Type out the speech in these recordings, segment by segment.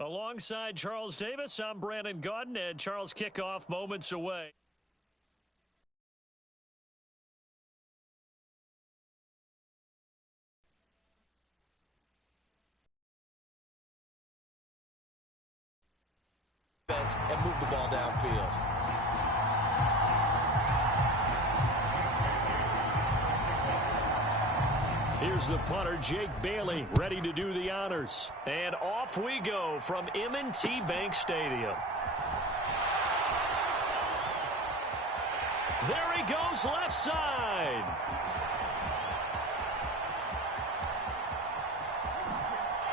Alongside Charles Davis, I'm Brandon Gaudin, and Charles kickoff moments away. And move the ball downfield. Here's the punter, Jake Bailey, ready to do the honors. And off we go from M&T Bank Stadium. There he goes, left side.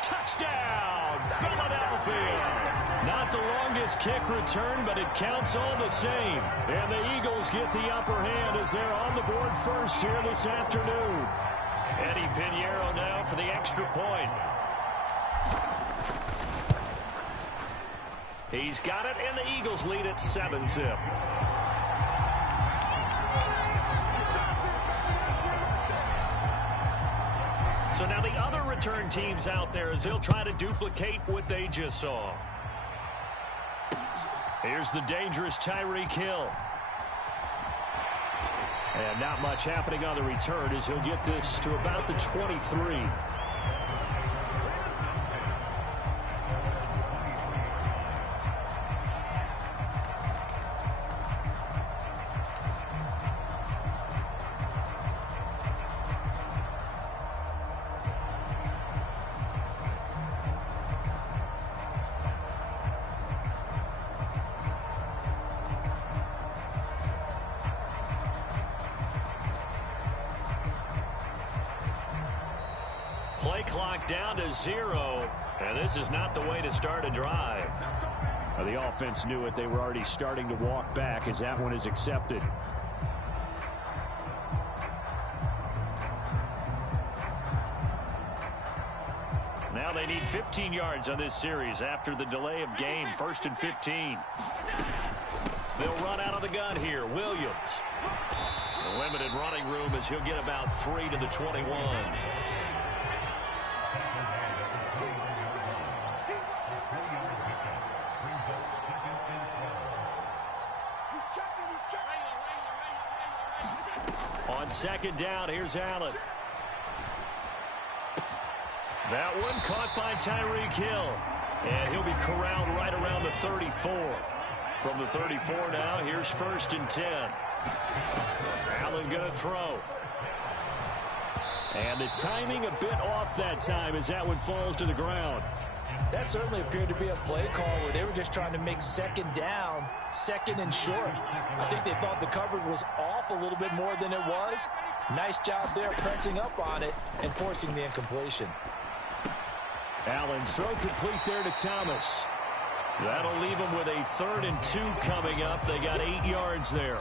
Touchdown, Philadelphia. Not the longest kick return, but it counts all the same. And the Eagles get the upper hand as they're on the board first here this afternoon. Eddie Pinheiro now for the extra point. He's got it, and the Eagles lead at 7-zip. So now the other return teams out there as they'll try to duplicate what they just saw. Here's the dangerous Tyreek Hill. And not much happening on the return as he'll get this to about the 23. Play clock down to 0, and this is not the way to start a drive. The offense knew it. They were already starting to walk back as that one is accepted. Now they need 15 yards on this series after the delay of game. 1st and 15. They'll run out of the gun here. Williams. The limited running room as he'll get about 3 to the 21. On second down, here's Allen. That one caught by Tyreek Hill. And he'll be corralled right around the 34. From the 34 now, here's 1st and 10. Allen going to throw. And the timing a bit off that time as that one falls to the ground. That certainly appeared to be a play call where they were just trying to make second down, second and short. I think they thought the coverage was off a little bit more than it was. Nice job there pressing up on it and forcing the incompletion. Allen's throw complete there to Thomas. That'll leave them with a 3rd and 2 coming up. They got 8 yards there.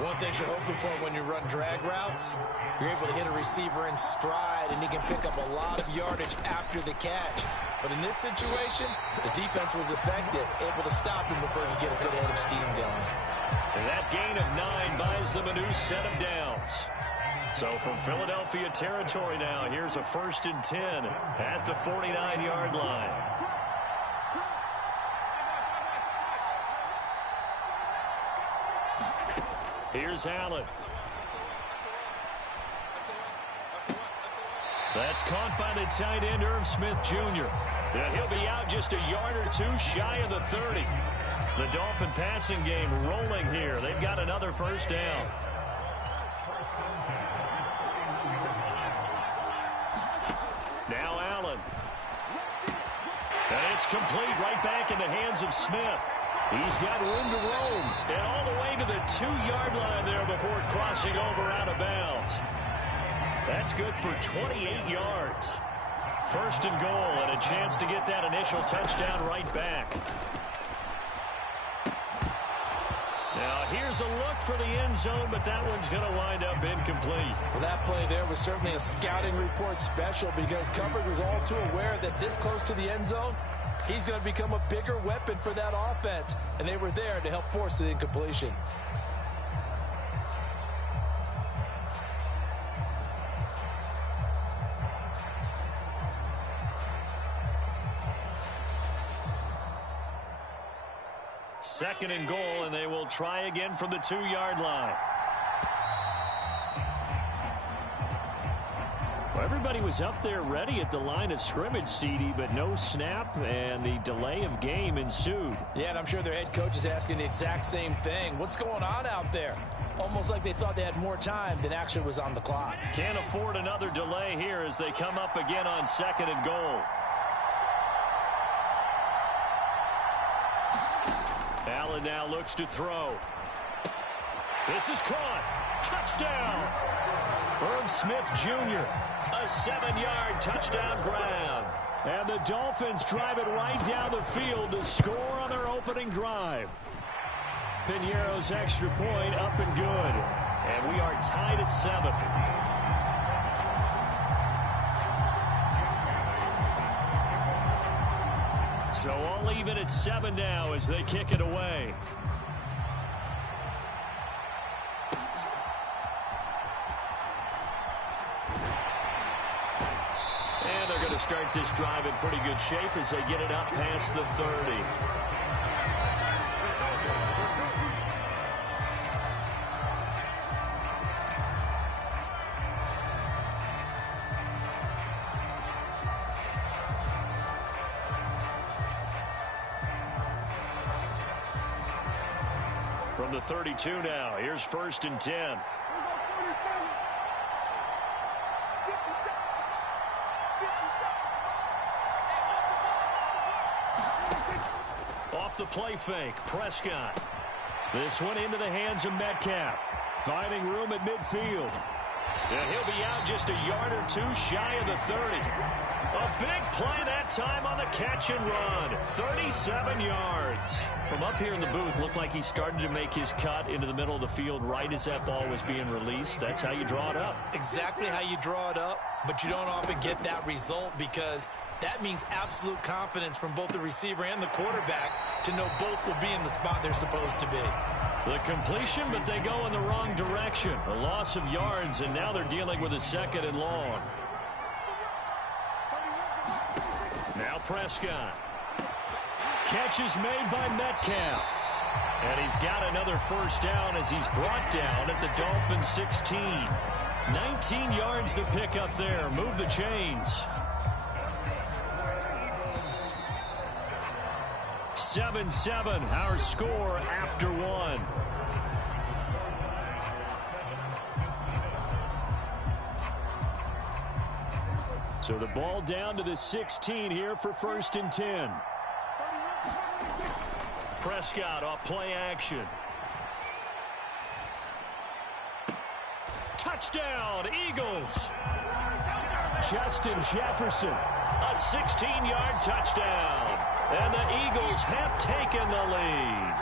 One thing you're hoping for when you run drag routes, you're able to hit a receiver in stride, and he can pick up a lot of yardage after the catch. But in this situation, the defense was effective, able to stop him before he could get a good head of steam going. And that gain of 9 buys them a new set of downs. So from Philadelphia territory now, here's a 1st and 10 at the 49-yard line. Here's Allen. That's caught by the tight end, Irv Smith Jr. And he'll be out just a yard or 2 shy of the 30. The Dolphin passing game rolling here. They've got another 1st down. Now Allen. And it's complete right back in the hands of Smith. He's got room to roam. And all the way to the 2-yard line there before crossing over out of bounds. That's good for 28 yards. 1st and goal and a chance to get that initial touchdown right back. Now here's a look for the end zone, but that one's going to wind up incomplete. Well, that play there was certainly a scouting report special because coverage was all too aware that this close to the end zone, he's going to become a bigger weapon for that offense, and they were there to help force the incompletion. 2nd and goal, and they will try again from the 2-yard line. Well, everybody was up there ready at the line of scrimmage, CD, but no snap, and the delay of game ensued. Yeah, and I'm sure their head coach is asking the exact same thing. What's going on out there? Almost like they thought they had more time than actually was on the clock. Can't afford another delay here as they come up again on 2nd and goal. Allen now looks to throw. This is caught. Touchdown. Irv Smith Jr. A 7-yard touchdown grab. And the Dolphins drive it right down the field to score on their opening drive. Piñeiro's extra point up and good. And we are tied at 7. So all even at 7 now as they kick it away. And they're going to start this drive in pretty good shape as they get it up past the 30. From the 32 now, here's 1st and 10. Off the play fake, Prescott. This one into the hands of Metcalf. Finding room at midfield. And he'll be out just a yard or two shy of the 30. A big play that time on the catch and run. 37 yards. From up here in the booth, looked like he started to make his cut into the middle of the field right as that ball was being released. That's how you draw it up. Exactly how you draw it up, but you don't often get that result because that means absolute confidence from both the receiver and the quarterback to know both will be in the spot they're supposed to be. The completion, but they go in the wrong direction. A loss of yards, and now they're dealing with a 2nd and long. Now Prescott. Catch is made by Metcalf. And he's got another 1st down as he's brought down at the Dolphins 16. 19 yards to pick up there. Move the chains. 7-7, our score after 1. So the ball down to the 16 here for 1st and 10. Prescott off play action. Touchdown, Eagles. Justyn Jefferson. A 16-yard touchdown. And the Eagles have taken the lead.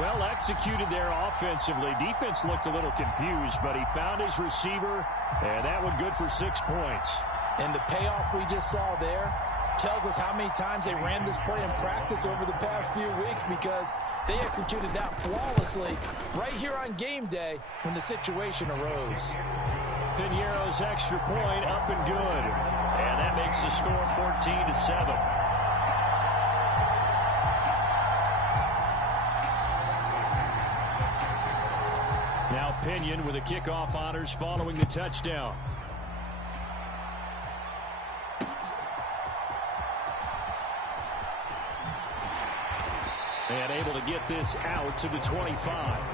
Well executed there offensively. Defense looked a little confused, but he found his receiver, and that one good for 6 points. And the payoff we just saw there tells us how many times they ran this play in practice over the past few weeks because they executed that flawlessly right here on game day when the situation arose. Piñeiro's extra point up and good. And that makes the score 14-7. Now Pinion with the kickoff honors following the touchdown. And able to get this out to the 25.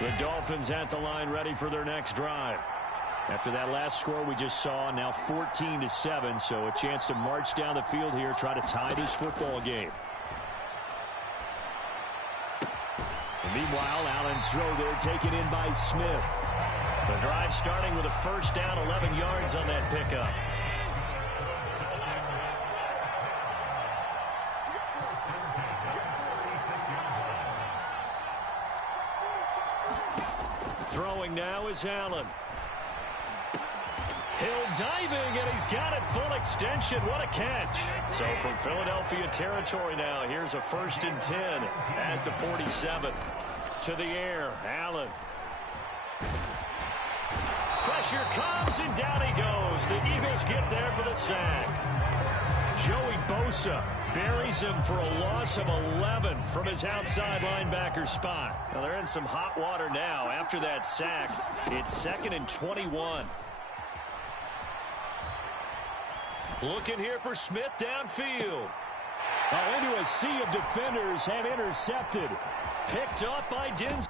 The Dolphins at the line ready for their next drive. After that last score we just saw, now 14-7, so a chance to march down the field here, try to tie this football game. Meanwhile, Allen's throw there taken in by Smith. The drive starting with a 1st down, 11 yards on that pickup. Throwing now is Allen. Hill diving, and he's got it full extension. What a catch. So from Philadelphia territory now, here's a 1st and 10 at the 47. To the air, Allen. Pressure comes, and down he goes. The Eagles get there for the sack. Joey Bosa buries him for a loss of 11 from his outside linebacker spot. Now they're in some hot water now after that sack. It's 2nd and 21. Looking here for Smith downfield. Into a sea of defenders and intercepted. Picked up by Dins.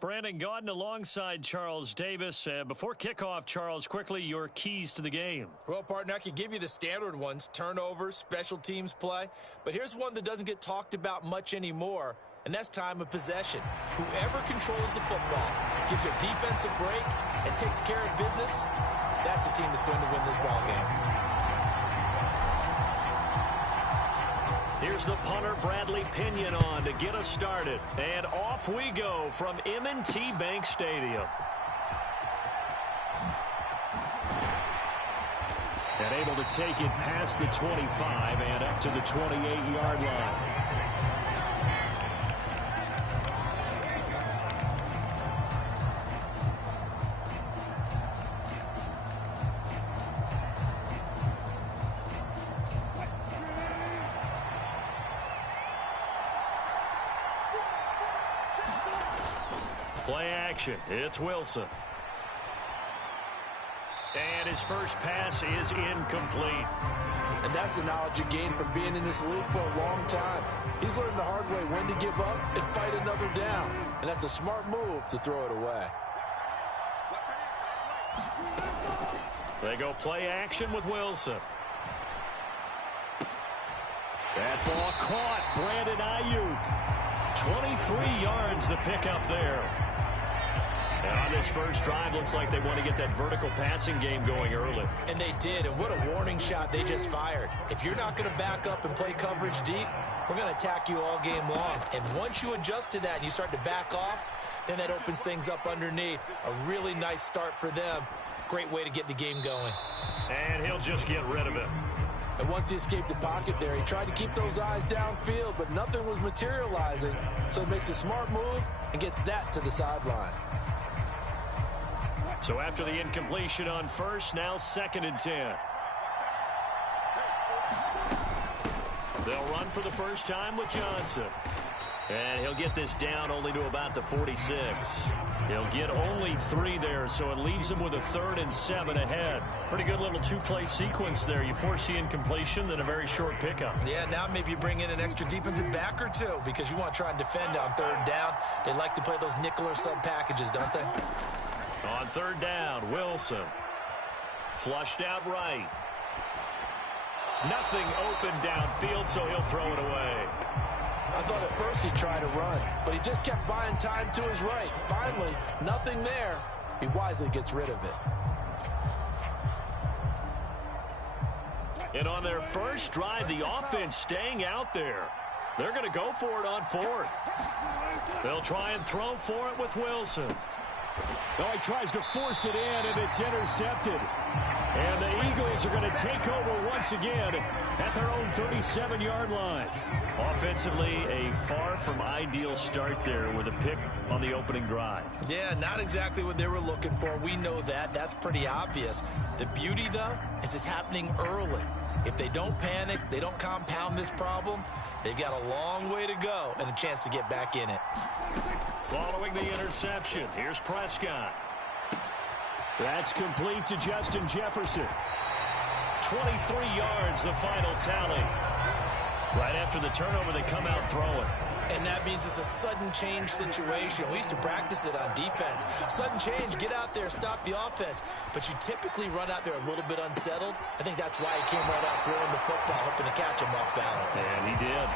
Brandon Gaudin alongside Charles Davis. Before kickoff, Charles, quickly, your keys to the game. Well, partner, I could give you the standard ones, turnovers, special teams play. But here's one that doesn't get talked about much anymore, and that's time of possession. Whoever controls the football, gives your defense a break, and takes care of business, that's the team that's going to win this ball game. Here's the punter, Bradley Pinion, on to get us started. And off we go from M&T Bank Stadium. And able to take it past the 25 and up to the 28-yard line. Play action. It's Wilson. And his first pass is incomplete. And that's the knowledge you gain from being in this league for a long time. He's learned the hard way when to give up and fight another down. And that's a smart move to throw it away. They go play action with Wilson. That ball caught. Brandon Ayuk. 23 yards the pickup there. And on this first drive, looks like they want to get that vertical passing game going early. And they did, and what a warning shot they just fired. If you're not going to back up and play coverage deep, we're going to attack you all game long. And once you adjust to that and you start to back off, then that opens things up underneath. A really nice start for them. Great way to get the game going. And he'll just get rid of it. And once he escaped the pocket there, he tried to keep those eyes downfield, but nothing was materializing. So he makes a smart move and gets that to the sideline. So after the incompletion on first, now 2nd and 10. They'll run for the first time with Johnson. And he'll get this down only to about the 46. He'll get only 3 there, so it leaves him with a 3rd and 7 ahead. Pretty good little 2-play sequence there. You force the incompletion, then a very short pickup. Yeah, now maybe you bring in an extra defensive back or 2 because you want to try and defend on 3rd down. They like to play those nickel or sub packages, don't they? On 3rd down, Wilson. Flushed out right. Nothing open downfield, so he'll throw it away. I thought at first he'd try to run, but he just kept buying time to his right. Finally, nothing there. He wisely gets rid of it. And on their first drive, the offense staying out there. They're going to go for it on 4th. They'll try and throw for it with Wilson. Oh, he tries to force it in, and it's intercepted. And the Eagles are going to take over once again at their own 37-yard line. Offensively, a far from ideal start there with a pick on the opening drive. Yeah, not exactly what they were looking for. We know that. That's pretty obvious. The beauty, though, is it's happening early. If they don't panic, they don't compound this problem, they've got a long way to go and a chance to get back in it. Following the interception, here's Prescott. That's complete to Justin Jefferson. 23 yards, the final tally. Right after the turnover, they come out throwing. And that means it's a sudden change situation. We used to practice it on defense. Sudden change, get out there, stop the offense. But you typically run out there a little bit unsettled. I think that's why he came right out throwing the football, hoping to catch him off balance. And he did.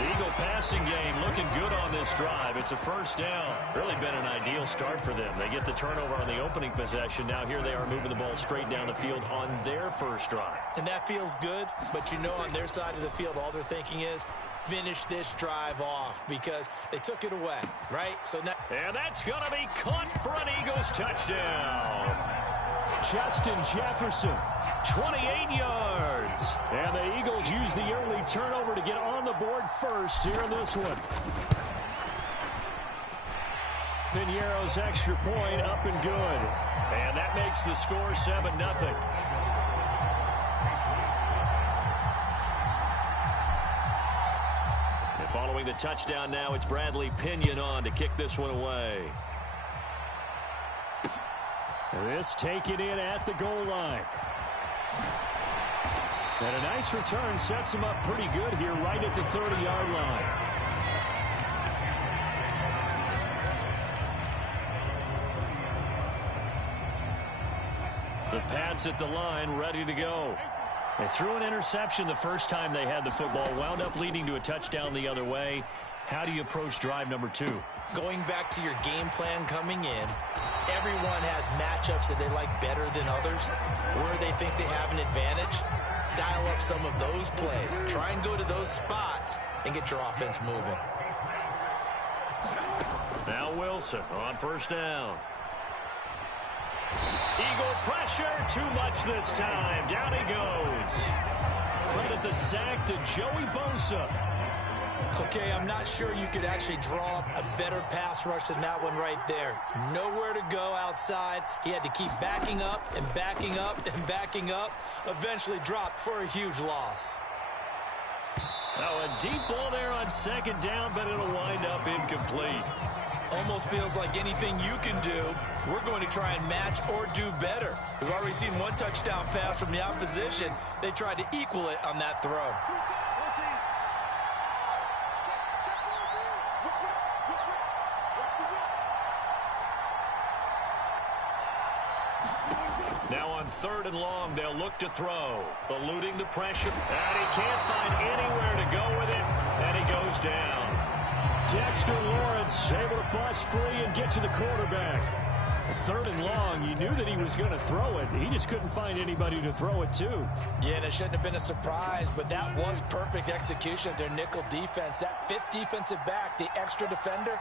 The Eagle passing game looking good on this drive. It's a first down. Really been an ideal start for them. They get the turnover on the opening possession. Now here they are moving the ball straight down the field on their first drive. And that feels good, but you know on their side of the field, all they're thinking is, finish this drive off because they took it away, right? So now, and that's going to be caught for an Eagles touchdown. Justin Jefferson, 28 yards. And the Eagles use the early turnover to get on the board first here in this one. Piñeiro's extra point up and good. And that makes the score 7-0. Following the touchdown now, it's Bradley Pinion on to kick this one away. This taken in at the goal line. And a nice return sets him up pretty good here right at the 30-yard line. The Pats at the line ready to go. They threw an interception the first time they had the football, wound up leading to a touchdown the other way. How do you approach drive number 2? Going back to your game plan coming in, everyone has matchups that they like better than others, where they think they have an advantage. Dial up some of those plays. Try and go to those spots and get your offense moving. Now Wilson on first down. Eagle pressure, too much this time. Down he goes. Credit the sack to Joey Bosa. Okay, I'm not sure you could actually draw up a better pass rush than that one right there. Nowhere to go outside. He had to keep backing up and backing up and backing up. Eventually dropped for a huge loss. Now a deep ball there on second down, but it'll wind up incomplete. Almost feels like anything you can do, we're going to try and match or do better. We've already seen one touchdown pass from the opposition. They tried to equal it on that throw. Now on 3rd and long, they'll look to throw. Eluding the pressure. And he can't find anywhere to go with it. And he goes down. Dexter Lawrence able to bust free and get to the quarterback. 3rd and long. You knew that he was going to throw it. He just couldn't find anybody to throw it to. Yeah, and it shouldn't have been a surprise, but that was perfect execution of their nickel defense. That 5th defensive back, the extra defender,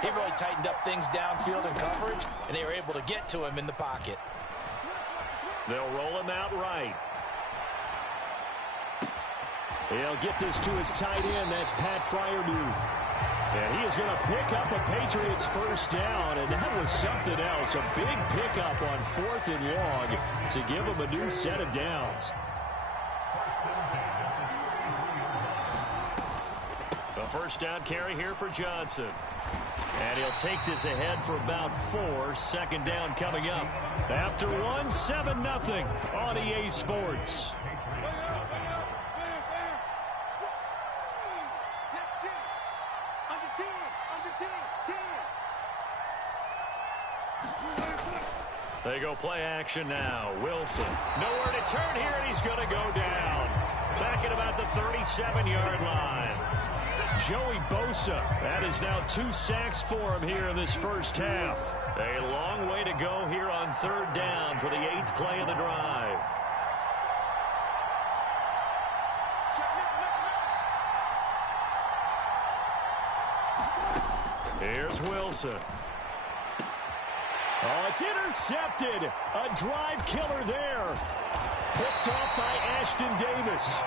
he really tightened up things downfield in coverage, and they were able to get to him in the pocket. They'll roll him out right. He'll get this to his tight end. That's Pat Fryermuth. And he is going to pick up a Patriots first down, and that was something else. A big pickup on 4th and long to give him a new set of downs. The first down carry here for Johnson. And he'll take this ahead for about 4. 2nd down coming up. After 1, 7-0 on EA Sports. They go play action now. Wilson. Nowhere to turn here, and he's going to go down. Back at about the 37-yard line. Joey Bosa. That is now 2 sacks for him here in this first half. A long way to go here on 3rd down for the 8th play of the drive. Here's Wilson. Oh, it's intercepted. A drive killer there. Picked off by Ashton Davis.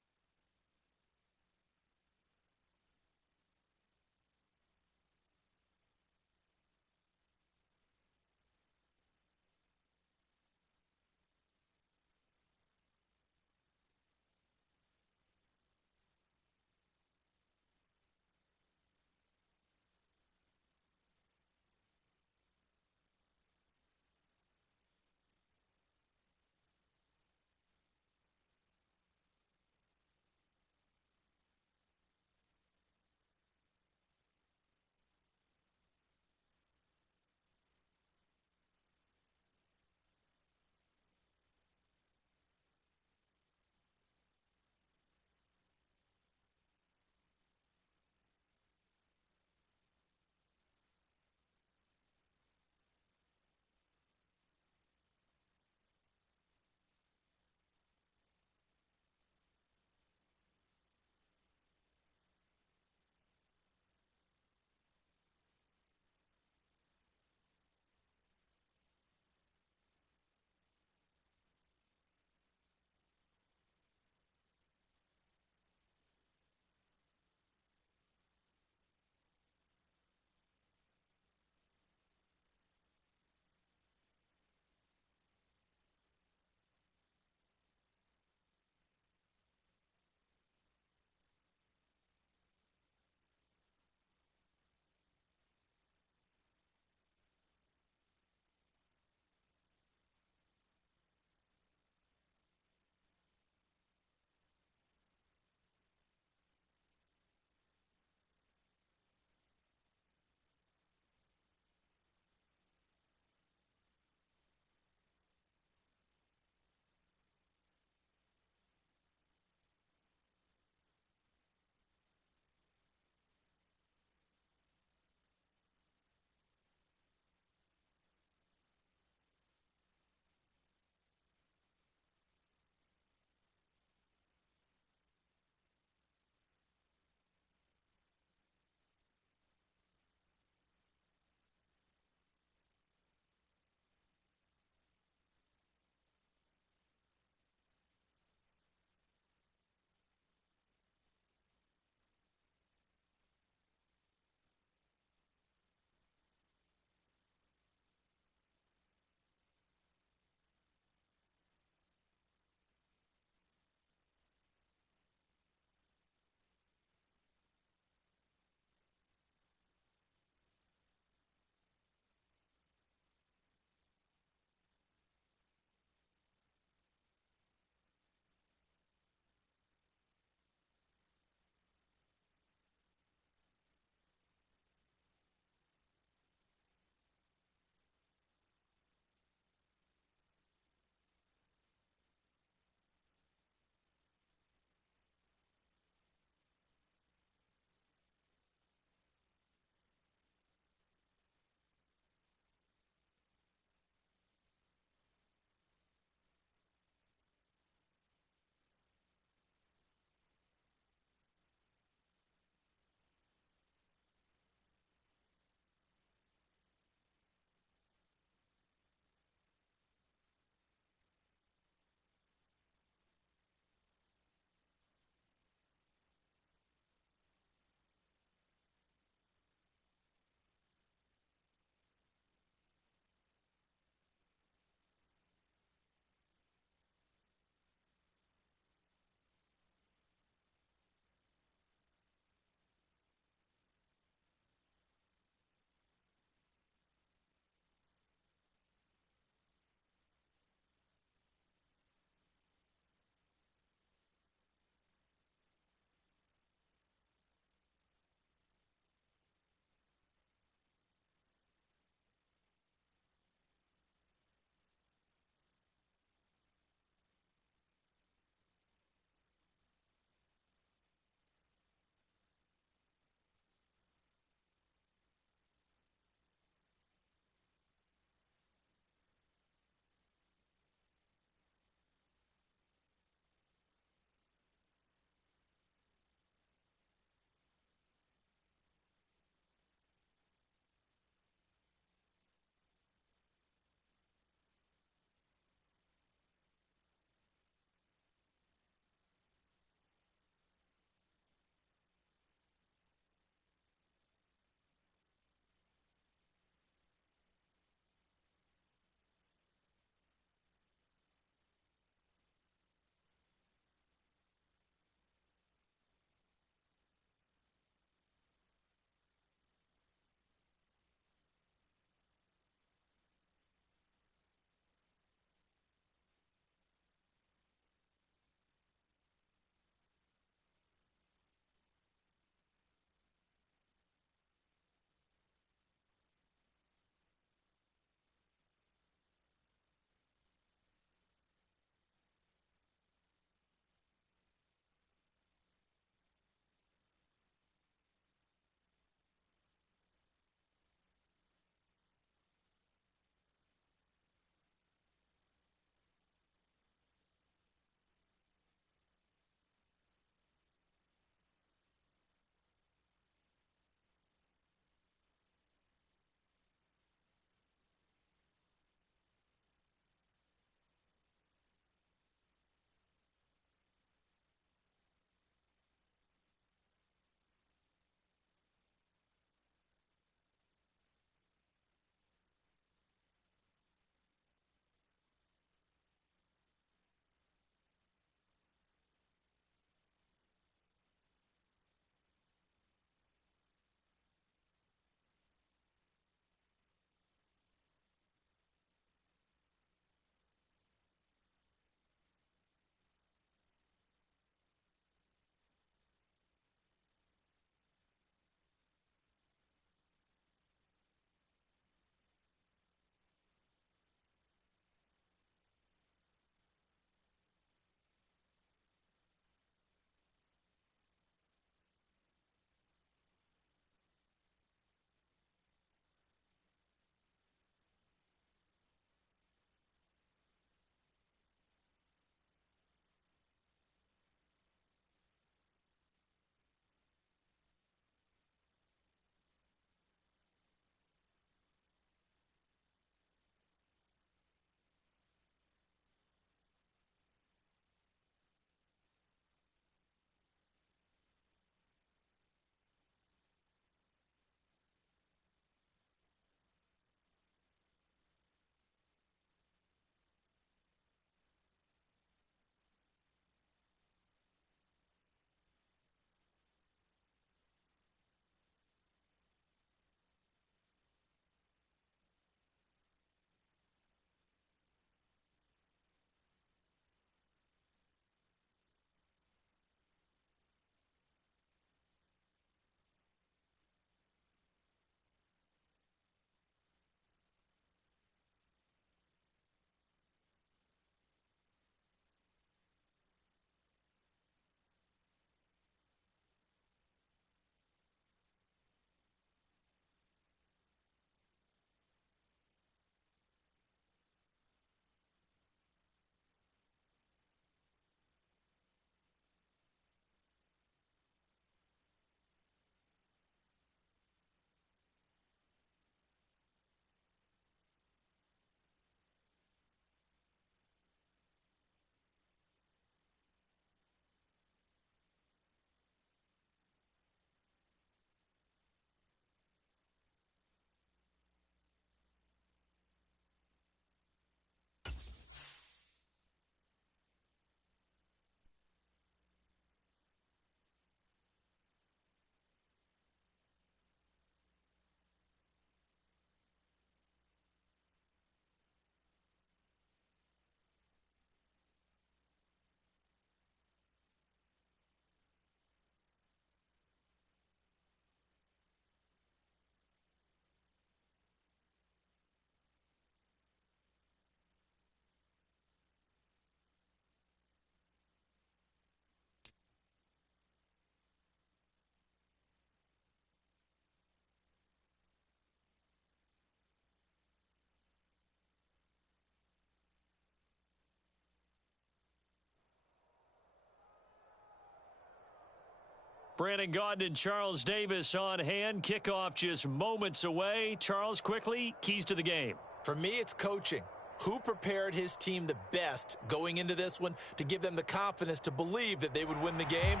Brandon Gaudin and Charles Davis on hand. Kickoff just moments away. Charles, quickly, keys to the game. For me, it's coaching. Who prepared his team the best going into this one to give them the confidence to believe that they would win the game?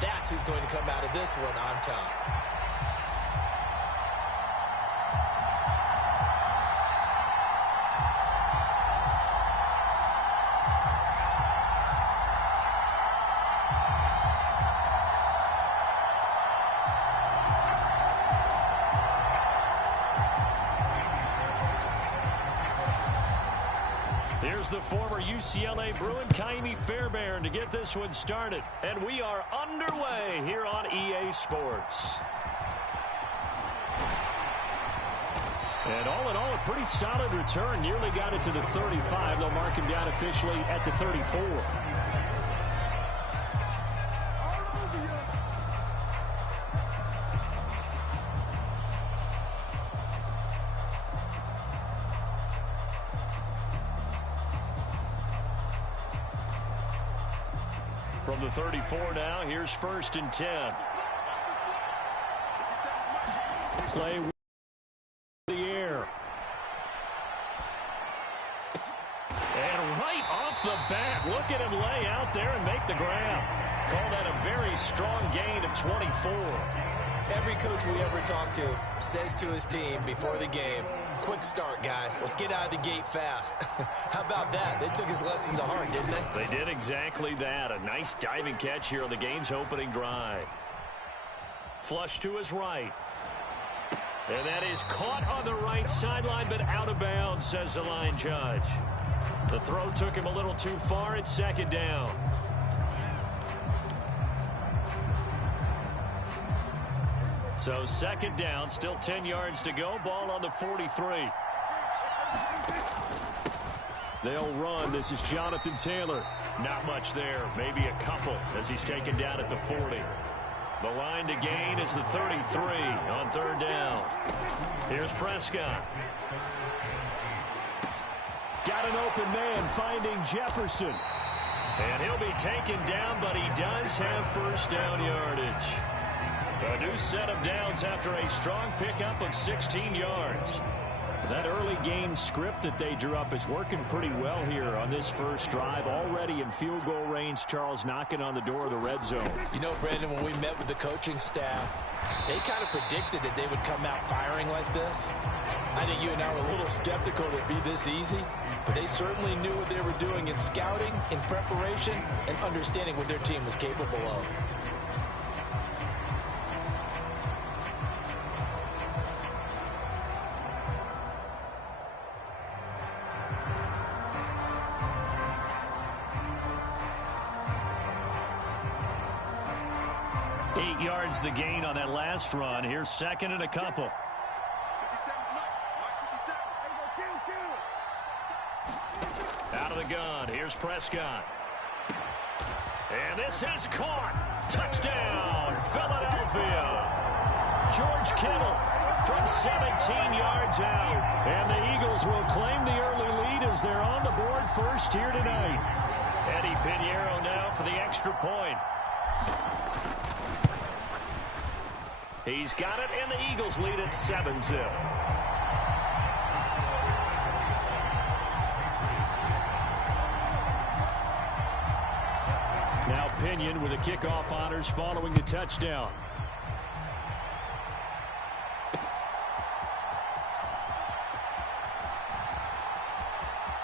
That's who's going to come out of this one on top. Here's the former UCLA Bruin, Kaimi Fairbairn, to get this one started. And we are underway here on EA Sports. And all in all, a pretty solid return. Nearly got it to the 35. They'll mark him down officially at the 34. From the 34 now, here's 1st and 10. Play with the air. And right off the bat, look at him lay out there and make the grab. Call that a very strong gain of 24. Every coach we ever talk to says to his team before the game, quick start, guys. Let's get out of the gate fast. How about that? They took his lesson to heart, didn't they? They did exactly that. A nice diving catch here on the game's opening drive. Flush to his right. And that is caught on the right sideline, but out of bounds, says the line judge. The throw took him a little too far. It's 2nd down. So 2nd down, still 10 yards to go. Ball on the 43. They'll run. This is Jonathan Taylor. Not much there. Maybe a couple as he's taken down at the 40. The line to gain is the 33 on 3rd down. Here's Prescott. Got an open man finding Jefferson. And he'll be taken down, but he does have 1st down yardage. A new set of downs after a strong pickup of 16 yards. That early game script that they drew up is working pretty well here on this first drive. Already in field goal range, Charles knocking on the door of the red zone. You know, Brandon, when we met with the coaching staff, they kind of predicted that they would come out firing like this. I think you and I were a little skeptical that it'd be this easy, but they certainly knew what they were doing in scouting, in preparation, and understanding what their team was capable of. The gain on that last run. Here's 2nd and a couple. Out of the gun. Here's Prescott. And this is caught. Touchdown, Philadelphia. George Kittle from 17 yards out. And the Eagles will claim the early lead as they're on the board first here tonight. Eddie Pinheiro now for the extra point. He's got it, and the Eagles lead at 7-0. Now Pinion with the kickoff honors following the touchdown.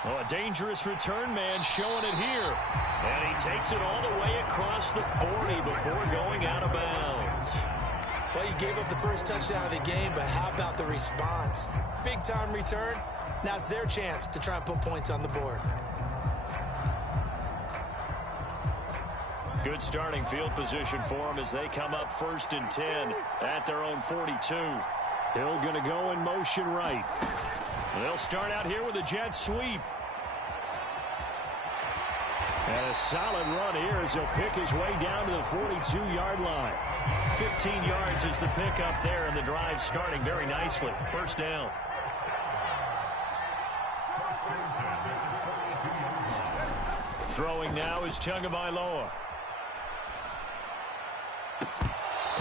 Oh, a dangerous return man showing it here. And he takes it all the way across the 40 before going out of bounds. Well, you gave up the first touchdown of the game, but how about the response? Big-time return. Now it's their chance to try and put points on the board. Good starting field position for them as they come up 1st and 10 at their own 42. Hill going to go in motion right. They'll start out here with a jet sweep. And a solid run here as he'll pick his way down to the 42-yard line. 15 yards is the pickup there, and the drive starting very nicely. 1st down. Throwing now is Tagovailoa.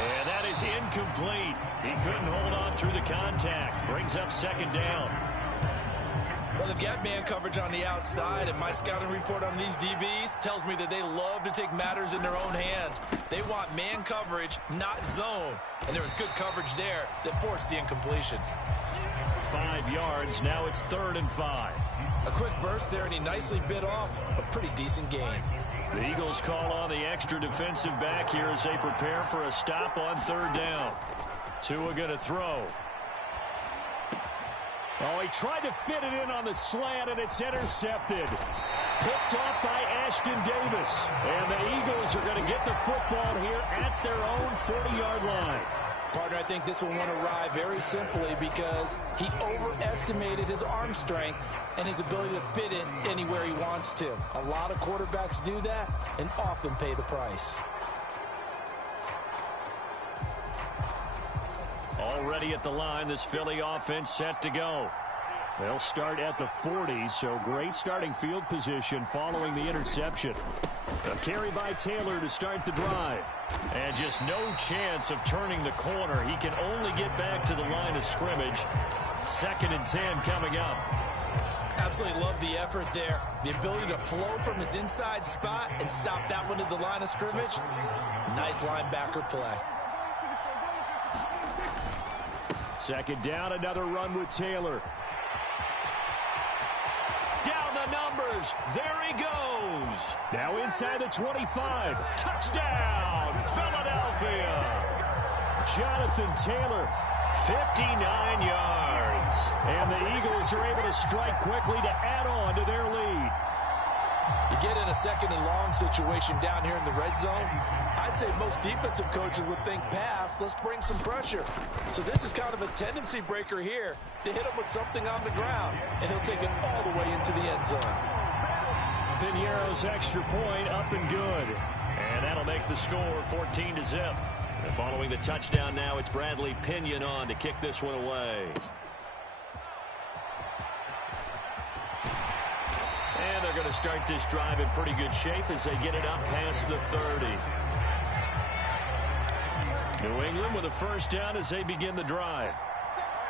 And that is incomplete. He couldn't hold on through the contact. Brings up second down. Well, they've got man coverage on the outside, and my scouting report on these DBs tells me that they love to take matters in their own hands. They want man coverage, not zone. And there was good coverage there that forced the incompletion. 5 yards. Now it's 3rd and 5. A quick burst there, and he nicely bit off a pretty decent gain. The Eagles call on the extra defensive back here as they prepare for a stop on 3rd down. Tua going to throw. Oh, he tried to fit it in on the slant, and it's intercepted. Picked off by Ashton Davis. And the Eagles are going to get the football here at their own 40-yard line. Partner, I think this one won't arrive very simply because he overestimated his arm strength and his ability to fit it anywhere he wants to. A lot of quarterbacks do that and often pay the price. Already at the line, this Philly offense set to go. They'll start at the 40, so great starting field position following the interception. A carry by Taylor to start the drive. And just no chance of turning the corner. He can only get back to the line of scrimmage. 2nd and 10 coming up. Absolutely love the effort there. The ability to flow from his inside spot and stop that one at the line of scrimmage. Nice linebacker play. 2nd down, another run with Taylor. Down the numbers. There he goes. Now inside the 25. Touchdown, Philadelphia. Jonathan Taylor, 59 yards. And the Eagles are able to strike quickly to add on to their lead. You get in a 2nd and long situation down here in the red zone. I'd say most defensive coaches would think pass. Let's bring some pressure. So this is kind of a tendency breaker here to hit him with something on the ground. And he'll take it all the way into the end zone. Piñeiro's extra point up and good. And that'll make the score 14-0. And following the touchdown now, it's Bradley Pinion on to kick this one away. And they're going to start this drive in pretty good shape as they get it up past the 30. New England with a 1st down as they begin the drive.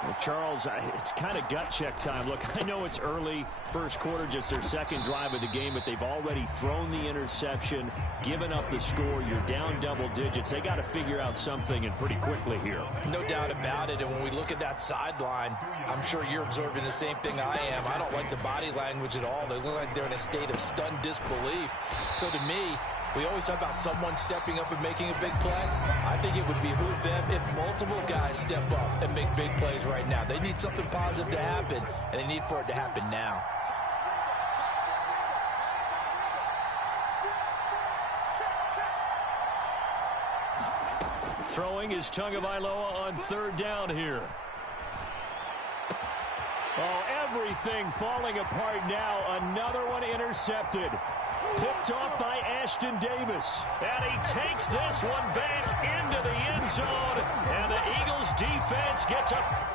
Well, Charles, it's kind of gut check time. Look, I know it's early, 1st quarter, just their 2nd drive of the game, but they've already thrown the interception, given up the score. You're down double digits. They got to figure out something, and pretty quickly here. No doubt about it, and when we look at that sideline, I'm sure you're observing the same thing I am. I don't like the body language at all. They look like they're in a state of stunned disbelief. So to me, we always talk about someone stepping up and making a big play. I think it would behoove them if multiple guys step up and make big plays right now. They need something positive to happen, and they need for it to happen now. Throwing is Tagovailoa on 3rd down here. Oh, everything falling apart now. Another one intercepted. Picked off by Ashton Davis. And he takes this one back into the end zone. And the Eagles defense gets a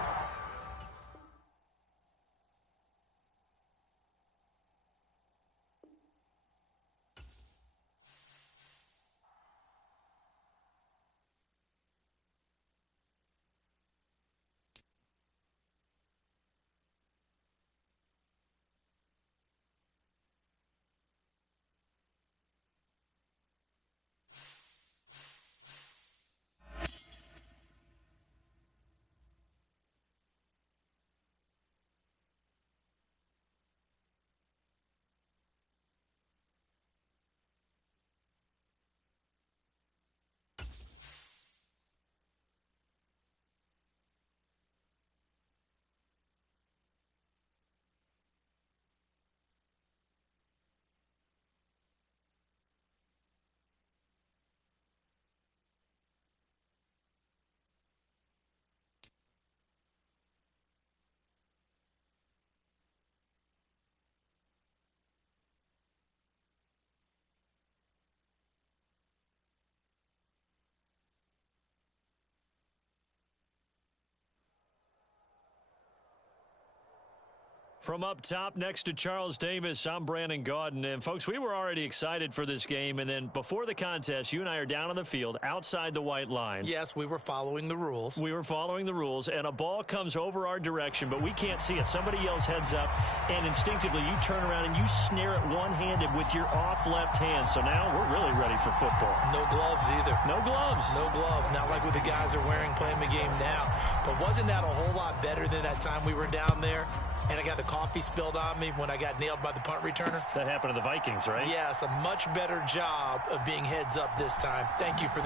From up top next to Charles Davis, I'm Brandon Gaudin. And, folks, we were already excited for this game. And then before the contest, you and I are down on the field outside the white lines. Yes, we were following the rules. We were following the rules, and a ball comes over our direction, but we can't see it. Somebody yells heads up, and instinctively you turn around and you snare it one-handed with your off left hand. So now we're really ready for football. No gloves either. No gloves. No gloves. Not like what the guys are wearing playing the game now. But wasn't that a whole lot better than that time we were down there? And I got the coffee spilled on me when I got nailed by the punt returner. That happened to the Vikings, right? Yes, a much better job of being heads up this time. Thank you for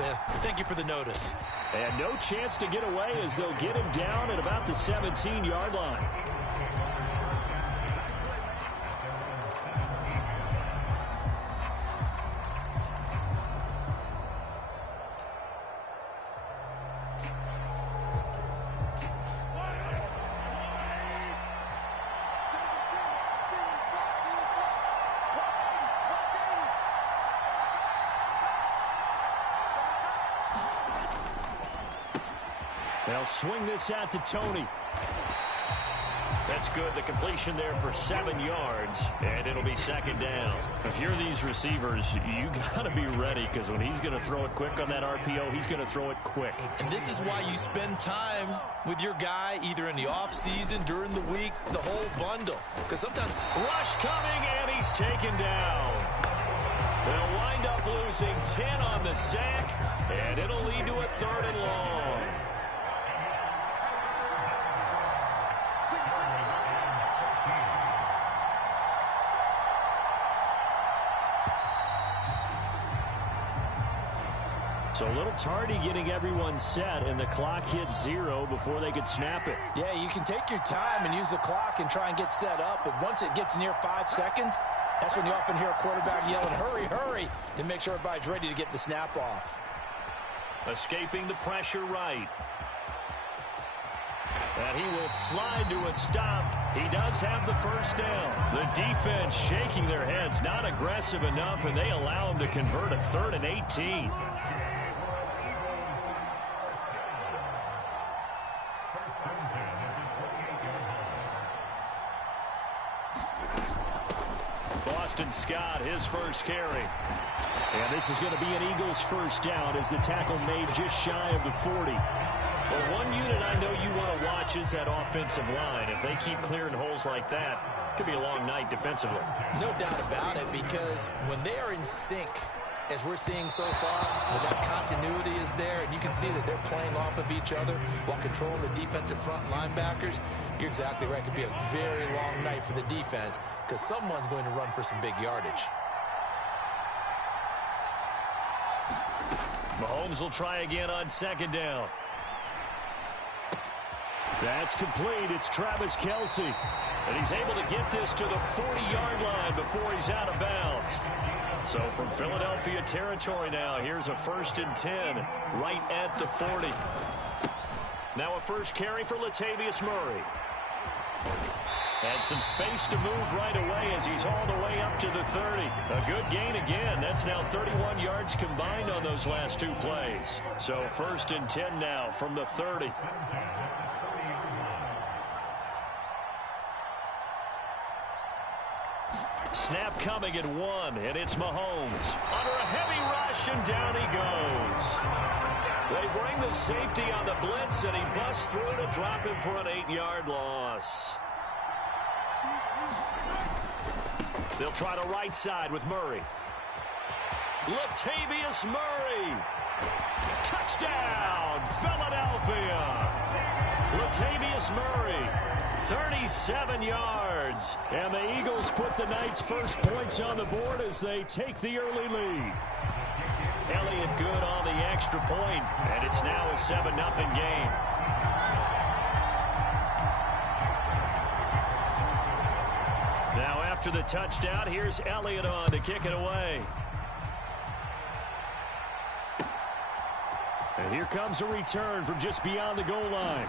the notice. And no chance to get away as they'll get him down at about the 17-yard line. They'll swing this out to Tony. That's good. The completion there for 7 yards, and it'll be second down. If you're these receivers, you got to be ready because when he's going to throw it quick on that RPO, he's going to throw it quick. And this is why you spend time with your guy either in the offseason, during the week, the whole bundle. Because sometimes rush coming, and he's taken down. They'll wind up losing 10 on the sack, and it'll lead to a 3rd and long. So a little tardy getting everyone set, and the clock hits 0 before they could snap it. Yeah, you can take your time and use the clock and try and get set up, but once it gets near 5 seconds, that's when you often hear a quarterback yelling, hurry, hurry, to make sure everybody's ready to get the snap off. Escaping the pressure right. And he will slide to a stop. He does have the first down. The defense shaking their heads, not aggressive enough, and they allow him to convert a 3rd and 18. Scott, his first carry. And this is going to be an Eagles first down as the tackle made just shy of the 40. Well, one unit I know you want to watch is that offensive line. If they keep clearing holes like that, it could be a long night defensively. No doubt about it, because when they are in sync, as we're seeing so far, when that continuity is there, and you can see that they're playing off of each other while controlling the defensive front linebackers, you're exactly right. It could be a very long night for the defense because someone's going to run for some big yardage. Mahomes will try again on 2nd down. That's complete. It's Travis Kelce. And he's able to get this to the 40-yard line before he's out of bounds. So from Philadelphia territory now, here's a 1st and 10 right at the 40. Now a first carry for Latavius Murray. And some space to move right away as he's all the way up to the 30. A good gain again. That's now 31 yards combined on those last 2 plays. So 1st and 10 now from the 30. Snap coming at 1, and it's Mahomes. Under a heavy rush, and down he goes. They bring the safety on the blitz, and he busts through to drop him for an 8-yard loss. They'll try the right side with Murray. Latavius Murray. Touchdown, Philadelphia. Latavius Murray, 37 yards. And the Eagles put the night's first points on the board as they take the early lead. Elliott good on the extra point, and it's now a 7-0 game. Now after the touchdown, here's Elliott on to kick it away. And here comes a return from just beyond the goal line.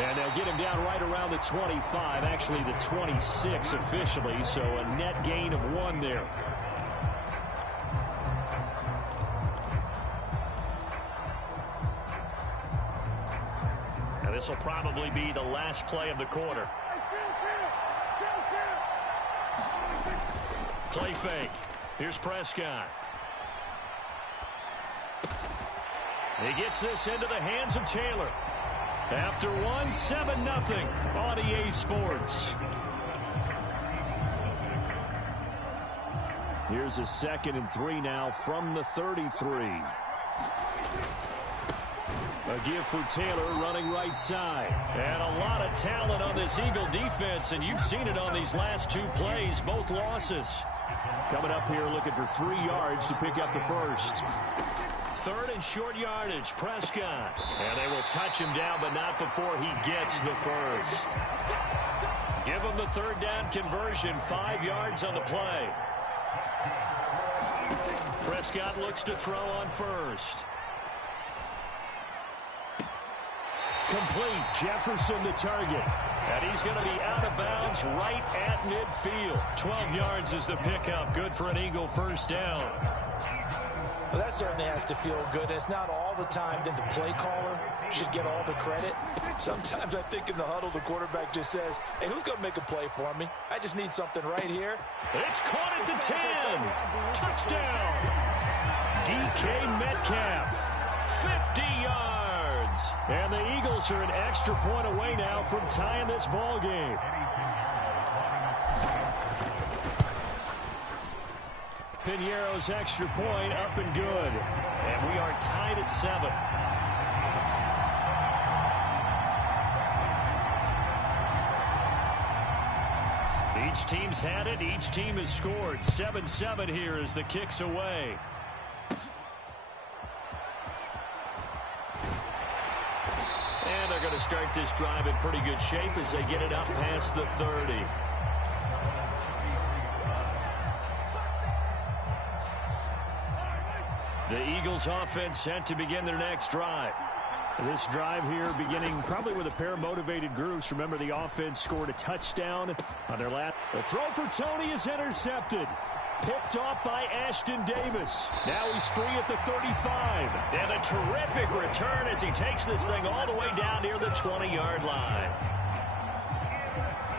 And they'll get him down right around the 25, actually the 26 officially, so a net gain of 1 there. And this will probably be the last play of the quarter. Play fake. Here's Prescott. He gets this into the hands of Taylor. After one, 7-0 on EA Sports. Here's a 2nd and 3 now from the 33. A give for Taylor running right side. And a lot of talent on this Eagle defense, and you've seen it on these last 2 plays, both losses. Coming up here looking for 3 yards to pick up the first. 3rd and short yardage, Prescott. And they will touch him down, but not before he gets the first. Give him the 3rd down conversion, 5 yards on the play. Prescott looks to throw on first. Complete. Jefferson the target. And he's going to be out of bounds right at midfield. 12 yards is the pickup. Good for an Eagle first down. Well, that certainly has to feel good. It's not all the time that the play caller should get all the credit. Sometimes I think in the huddle, the quarterback just says, hey, who's going to make a play for me? I just need something right here. It's caught at the 10. Touchdown. DK Metcalf. 50 yards. And the Eagles are an extra point away now from tying this ball game. Piñeiro's extra point up and good. And we are tied at 7. Each team's had it. Each team has scored. 7-7 here as the kick's away. And they're going to start this drive in pretty good shape as they get it up past the 30. The Eagles offense set to begin their next drive. This drive here beginning probably with a pair of motivated groups. Remember, the offense scored a touchdown on their last. The throw for Tony is intercepted. Picked off by Ashton Davis. Now he's free at the 35. And a terrific return as he takes this thing all the way down near the 20-yard line.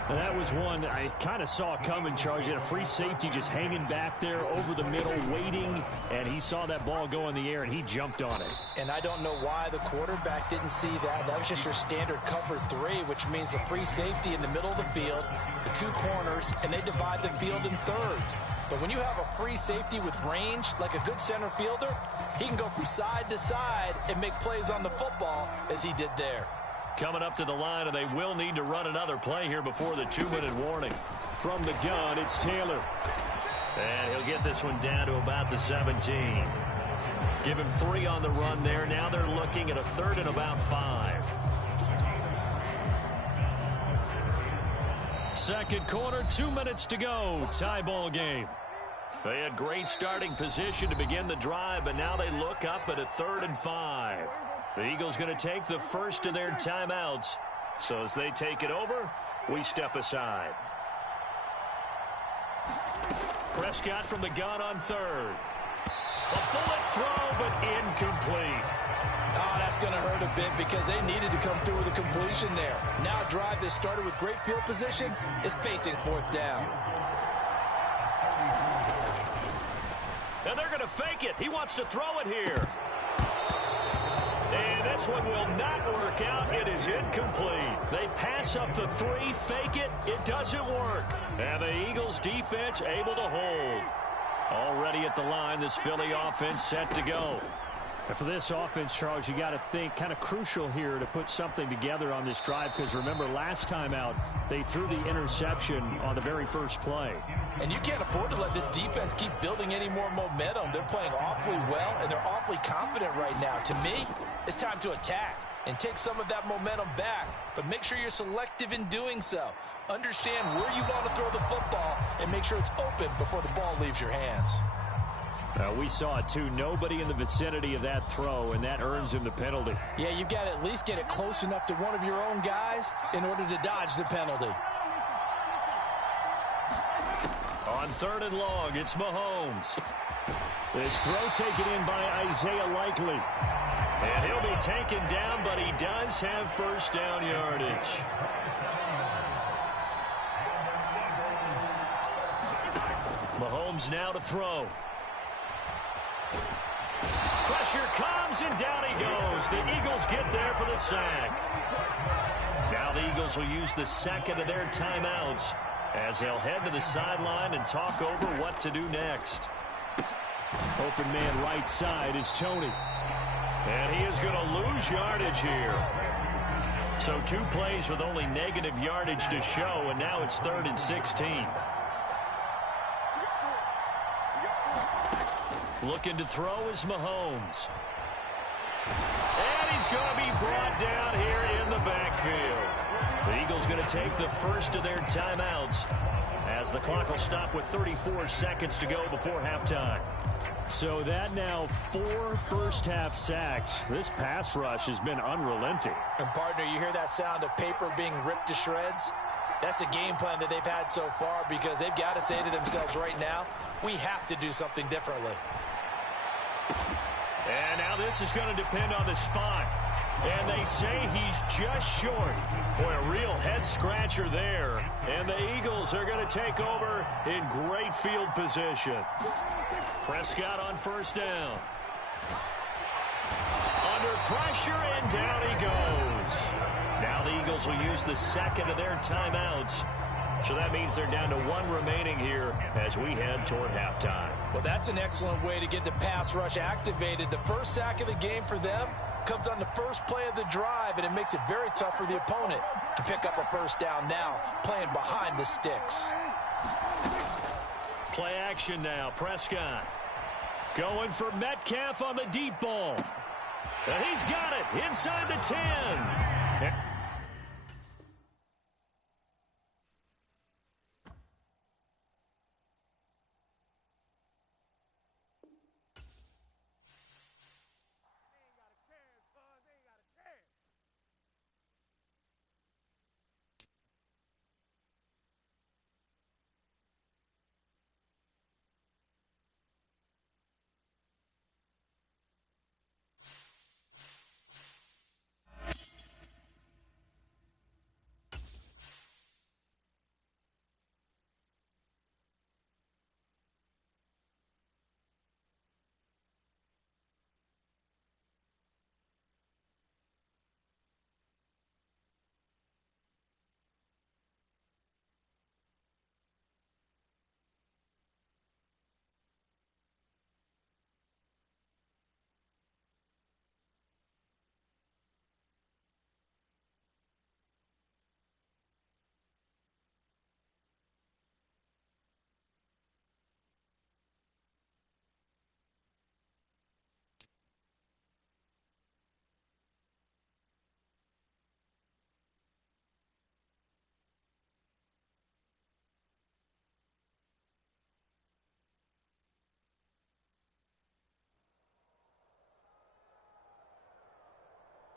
And that was one I kind of saw coming, Charles. He had a free safety just hanging back there over the middle, waiting, and he saw that ball go in the air, and he jumped on it. And I don't know why the quarterback didn't see that. That was just your standard cover 3, which means a free safety in the middle of the field, the 2 corners, and they divide the field in thirds. But when you have a free safety with range, like a good center fielder, he can go from side to side and make plays on the football as he did there. Coming up to the line, and they will need to run another play here before the 2-minute warning. From the gun, it's Taylor. And he'll get this one down to about the 17. Give him 3 on the run there. Now they're looking at a 3rd and about 5. Second quarter, 2 minutes to go. Tie ball game. They had great starting position to begin the drive, but now they look up at a 3rd and 5. The Eagles going to take the first of their timeouts. So as they take it over, we step aside. Prescott from the gun on 3rd. A bullet throw, but incomplete. Oh, that's going to hurt a bit because they needed to come through with a completion there. Now a drive that started with great field position is facing 4th down. And they're going to fake it. He wants to throw it here. And this one will not work out. It is incomplete. They pass up the 3, fake it. It doesn't work. And the Eagles defense able to hold. Already at the line, this Philly offense set to go. And for this offense, Charles, you got to think kind of crucial here to put something together on this drive, because remember last time out they threw the interception on the very first play. And you can't afford to let this defense keep building any more momentum. They're playing awfully well, and they're awfully confident right now. To me, it's time to attack and take some of that momentum back, but make sure you're selective in doing so. Understand where you want to throw the football and make sure it's open before the ball leaves your hands. We saw it too. Nobody in the vicinity of that throw, and that earns him the penalty. Yeah, you've got to at least get it close enough to one of your own guys in order to dodge the penalty. On 3rd and long, it's Mahomes. This throw taken in by Isaiah Likely. And he'll be taken down, but he does have first down yardage. Mahomes Mahomes now to throw. Pressure comes, and down he goes. The Eagles get there for the sack. Now the Eagles will use the second of their timeouts as they'll head to the sideline and talk over what to do next. Open man right side is Tony. And he is going to lose yardage here. So 2 plays with only negative yardage to show, and now it's 3rd and 16. Looking to throw is Mahomes. And he's going to be brought down here in the backfield. The Eagles going to take the first of their timeouts as the clock will stop with 34 seconds to go before halftime. So that now 4 first-half sacks. This pass rush has been unrelenting. And, partner, you hear that sound of paper being ripped to shreds? That's the game plan that they've had so far because they've got to say to themselves right now, we have to do something differently. And now this is going to depend on the spot. And they say he's just short. Boy, a real head-scratcher there. And the Eagles are going to take over in great field position. Prescott on first down. Under pressure, and down he goes. Now the Eagles will use the second of their timeouts. So that means they're down to 1 remaining here as we head toward halftime. Well, that's an excellent way to get the pass rush activated. The first sack of the game for them comes on the first play of the drive, and it makes it very tough for the opponent to pick up a first down now, playing behind the sticks. Play action now. Prescott going for Metcalf on the deep ball. And he's got it inside the 10.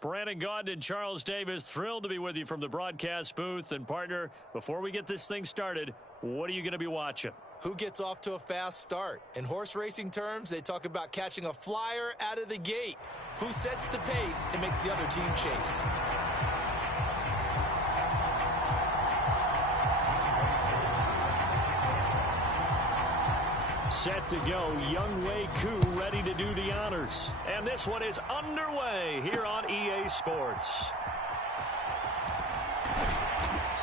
Brandon Gaudin and Charles Davis, thrilled to be with you from the broadcast booth. And, partner, before we get this thing started, what are you going to be watching? Who gets off to a fast start? In horse racing terms, they talk about catching a flyer out of the gate. Who sets the pace and makes the other team chase? Set to go, Younghoe Koo ready to do the honors. And this one is underway here on EA Sports.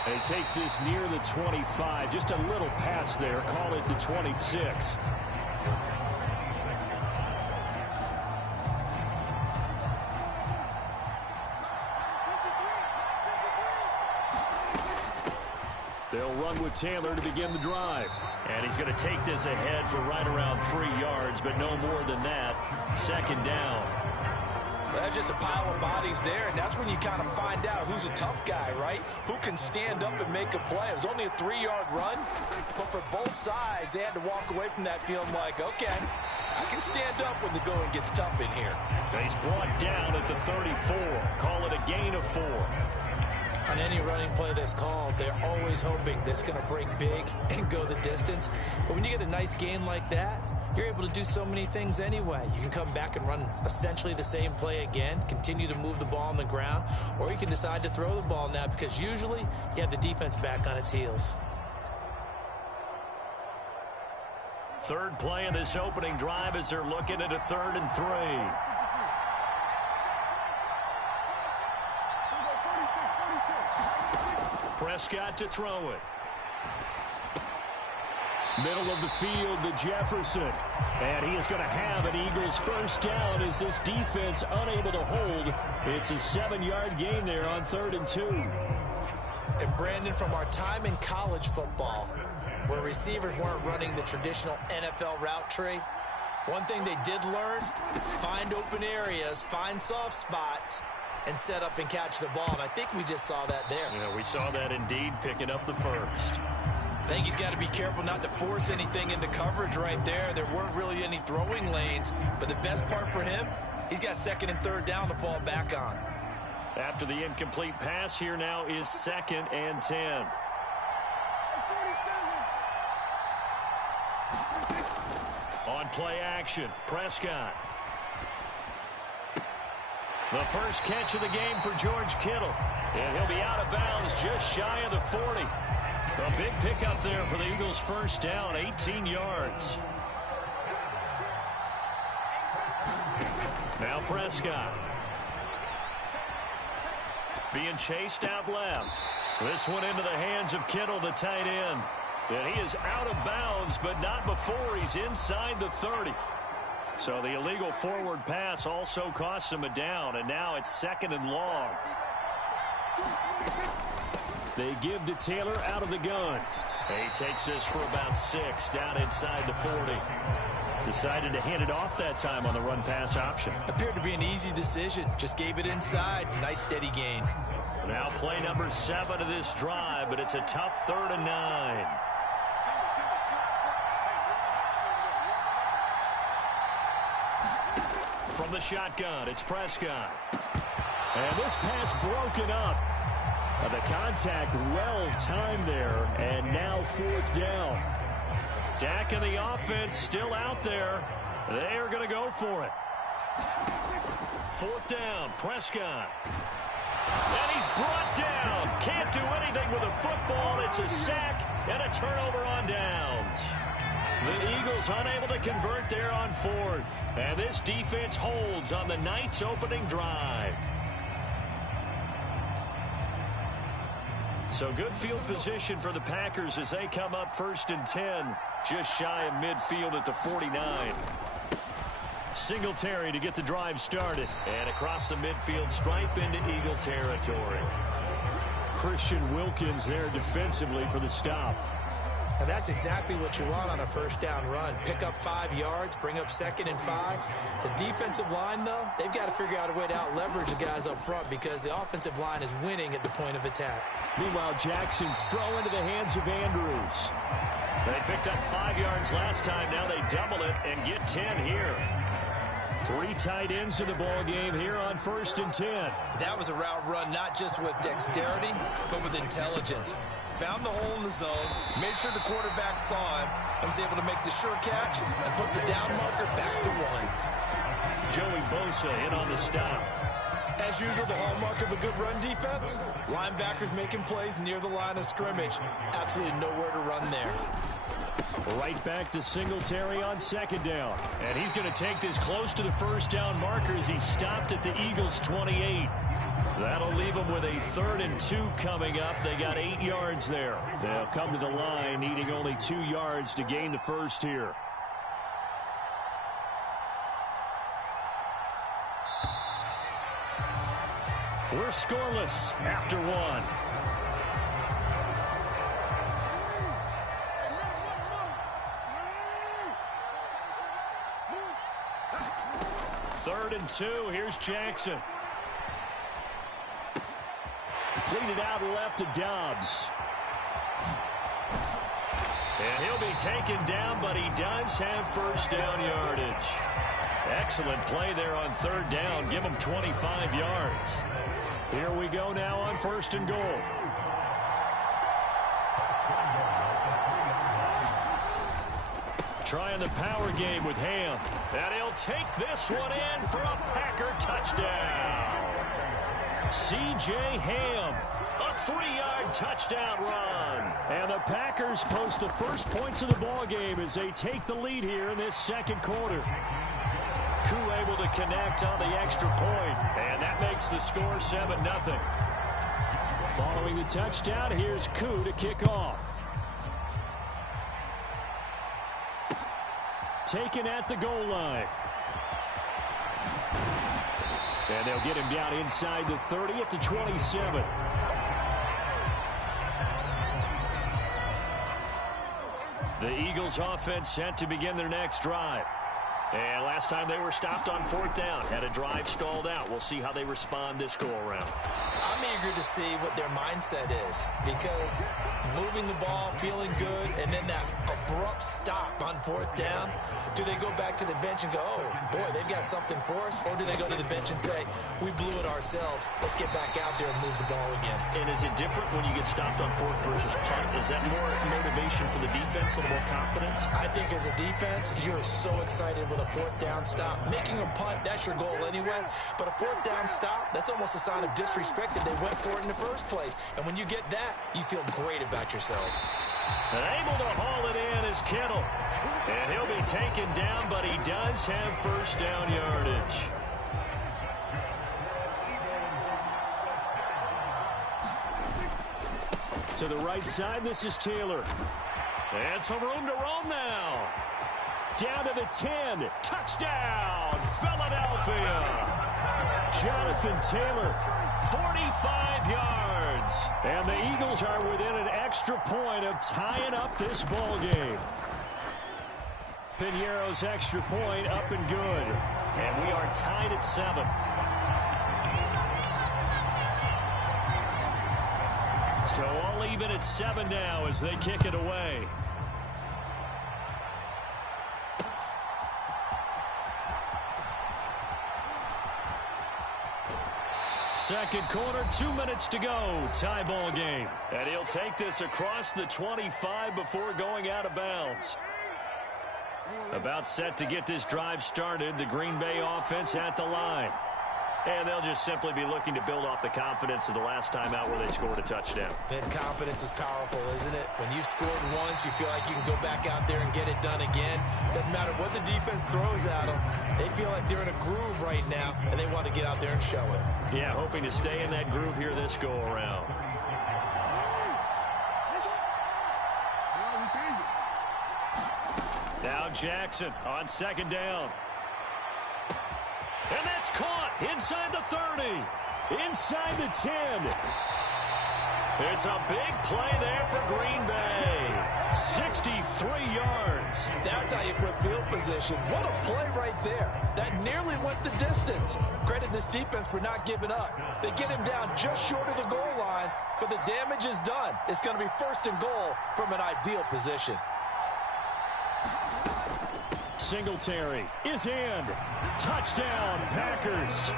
And he takes this near the 25, just a little pass there, call it the 26. They'll run with Taylor to begin the drive. And he's going to take this ahead for right around 3 yards, but no more than that. Second down. That's just a pile of bodies there, and that's when you kind of find out who's a tough guy, right? Who can stand up and make a play. It was only a 3-yard run, but for both sides, they had to walk away from that feeling like, okay, I can stand up when the going gets tough in here. And he's brought down at the 34. Call it a gain of 4. On any running play that's called, they're always hoping that it's going to break big and go the distance. But when you get a nice gain like that, you're able to do so many things anyway. You can come back and run essentially the same play again, continue to move the ball on the ground, or you can decide to throw the ball now because usually you have the defense back on its heels. Third play in this opening drive as they're looking at a 3rd and 3. Prescott to throw it. Middle of the field to Jefferson. And he is going to have an Eagles first down as this defense unable to hold. It's a 7-yard gain there on 3rd and 2. And Brandon, from our time in college football, where receivers weren't running the traditional NFL route tree, one thing they did learn, find open areas, find soft spots, and set up and catch the ball. And I think we just saw that there. Yeah, we saw that indeed, picking up the first. I think he's got to be careful not to force anything into coverage right there. There weren't really any throwing lanes, but the best part for him, he's got 2nd and 3rd down to fall back on. After the incomplete pass, here now is 2nd and 10. On play action, Prescott. The first catch of the game for George Kittle. And he'll be out of bounds just shy of the 40. A big pickup there for the Eagles' first down, 18 yards. Now Prescott. Being chased out left. This one into the hands of Kittle, the tight end. And he is out of bounds, but not before he's inside the 30. So the illegal forward pass also costs him a down, and now it's 2nd and long. They give to Taylor out of the gun. He takes this for about 6 down inside the 40. Decided to hand it off that time on the run-pass option. Appeared to be an easy decision. Just gave it inside. Nice steady gain. Now play number 7 of this drive, but it's a tough 3rd and 9. From the shotgun, it's Prescott. And this pass broken up. The contact well-timed there, and now 4th down. Dak and the offense still out there. They are going to go for it. 4th down, Prescott. And he's brought down. Can't do anything with a football. It's a sack and a turnover on downs. The Eagles unable to convert there on 4th. And this defense holds on the night's opening drive. So good field position for the Packers as they come up 1st and 10, just shy of midfield at the 49. Singletary to get the drive started, and across the midfield stripe into Eagle territory. Christian Wilkins there defensively for the stop. Now that's exactly what you want on a 1st down run. Pick up 5 yards, bring up 2nd and 5. The defensive line, though, they've got to figure out a way to out-leverage the guys up front because the offensive line is winning at the point of attack. Meanwhile, Jackson's throw into the hands of Andrews. They picked up 5 yards last time. Now they double it and get 10 here. 3 tight ends in the ball game here on 1st and 10. That was a route run not just with dexterity, but with intelligence. Found the hole in the zone, made sure the quarterback saw him, and was able to make the sure catch and put the down marker back to 1. Joey Bosa in on the stop. As usual, the hallmark of a good run defense, linebackers making plays near the line of scrimmage. Absolutely nowhere to run there. Right back to Singletary on 2nd down. And he's going to take this close to the 1st down marker as he stopped at the Eagles' 28. That'll leave them with a 3rd and 2 coming up. They got 8 yards there. They'll come to the line needing only 2 yards to gain the first here. We're scoreless after 1. Third and 2. Here's Jackson. Completed out left to Dobbs. And he'll be taken down, but he does have 1st down yardage. Excellent play there on 3rd down. Give him 25 yards. Here we go now on 1st and goal. Trying the power game with Ham. And he'll take this one in for a Packer touchdown. C.J. Ham, a 3-yard touchdown run. And the Packers post the first points of the ball game as they take the lead here in this second quarter. Koo able to connect on the extra point, and that makes the score 7-0. Following the touchdown, here's Koo to kick off. Taken at the goal line. And they'll get him down inside the 30 at the 27. The Eagles offense set to begin their next drive. And last time they were stopped on 4th down, had a drive stalled out. We'll see how they respond this go-around. I'm eager to see what their mindset is, because moving the ball, feeling good, and then that abrupt stop on 4th down, do they go back to the bench and go, oh, boy, they've got something for us? Or do they go to the bench and say, we blew it ourselves, let's get back out there and move the ball again? And is it different when you get stopped on 4th versus punt? Is that more motivation for the defense, a little more confidence? I think as a defense, you're so excited with a 4th down stop. Making a punt, that's your goal anyway. But a 4th down stop, that's almost a sign of disrespect that they went for it in the first place. And when you get that, you feel great about yourselves. And able to haul it in is Kittle. And he'll be taken down, but he does have first down yardage. To the right side, this is Taylor. And some room to roam now. Down to the 10. Touchdown, Philadelphia. Jonathan Taylor, 45 yards. And the Eagles are within an extra point of tying up this ball game. Pinheiro's extra point up and good. And we are tied at 7. So all even at 7 now as they kick it away. Second quarter, 2 minutes to go. Tie ball game. And he'll take this across the 25 before going out of bounds. About set to get this drive started. The Green Bay offense at the line. And they'll just simply be looking to build off the confidence of the last time out where they scored a touchdown. And confidence is powerful, isn't it? When you've scored once, you feel like you can go back out there and get it done again. Doesn't matter what the defense throws at them. They feel like they're in a groove right now, and they want to get out there and show it. Yeah, hoping to stay in that groove here this go-around. Now Jackson on 2nd down. And that's caught inside the 30. Inside the 10. It's a big play there for Green Bay. 63 yards. That's how you put field position. What a play right there. That nearly went the distance. Credit this defense for not giving up. They get him down just short of the goal line, but the damage is done. It's going to be 1st and goal from an ideal position. Singletary is in. Touchdown, Packers.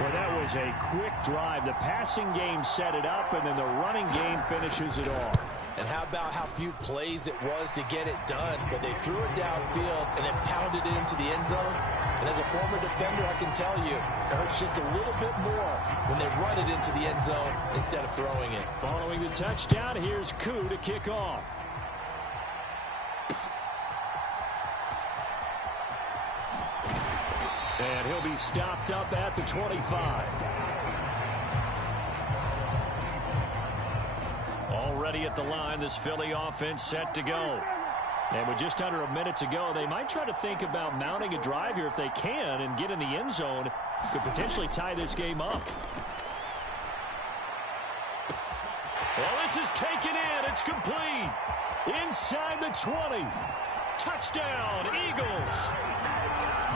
Well, that was a quick drive. The passing game set it up, and then the running game finishes it off. And how about how few plays it was to get it done, but they threw it downfield and then pounded it into the end zone. And as a former defender, I can tell you, it hurts just a little bit more when they run it into the end zone instead of throwing it. Following the touchdown, here's Koo to kick off. And he'll be stopped up at the 25. Already at the line, this Philly offense set to go. And with just under a minute to go, they might try to think about mounting a drive here if they can and get in the end zone. Could potentially tie this game up. Well, this is taken in. It's complete. Inside the 20. Touchdown, Eagles.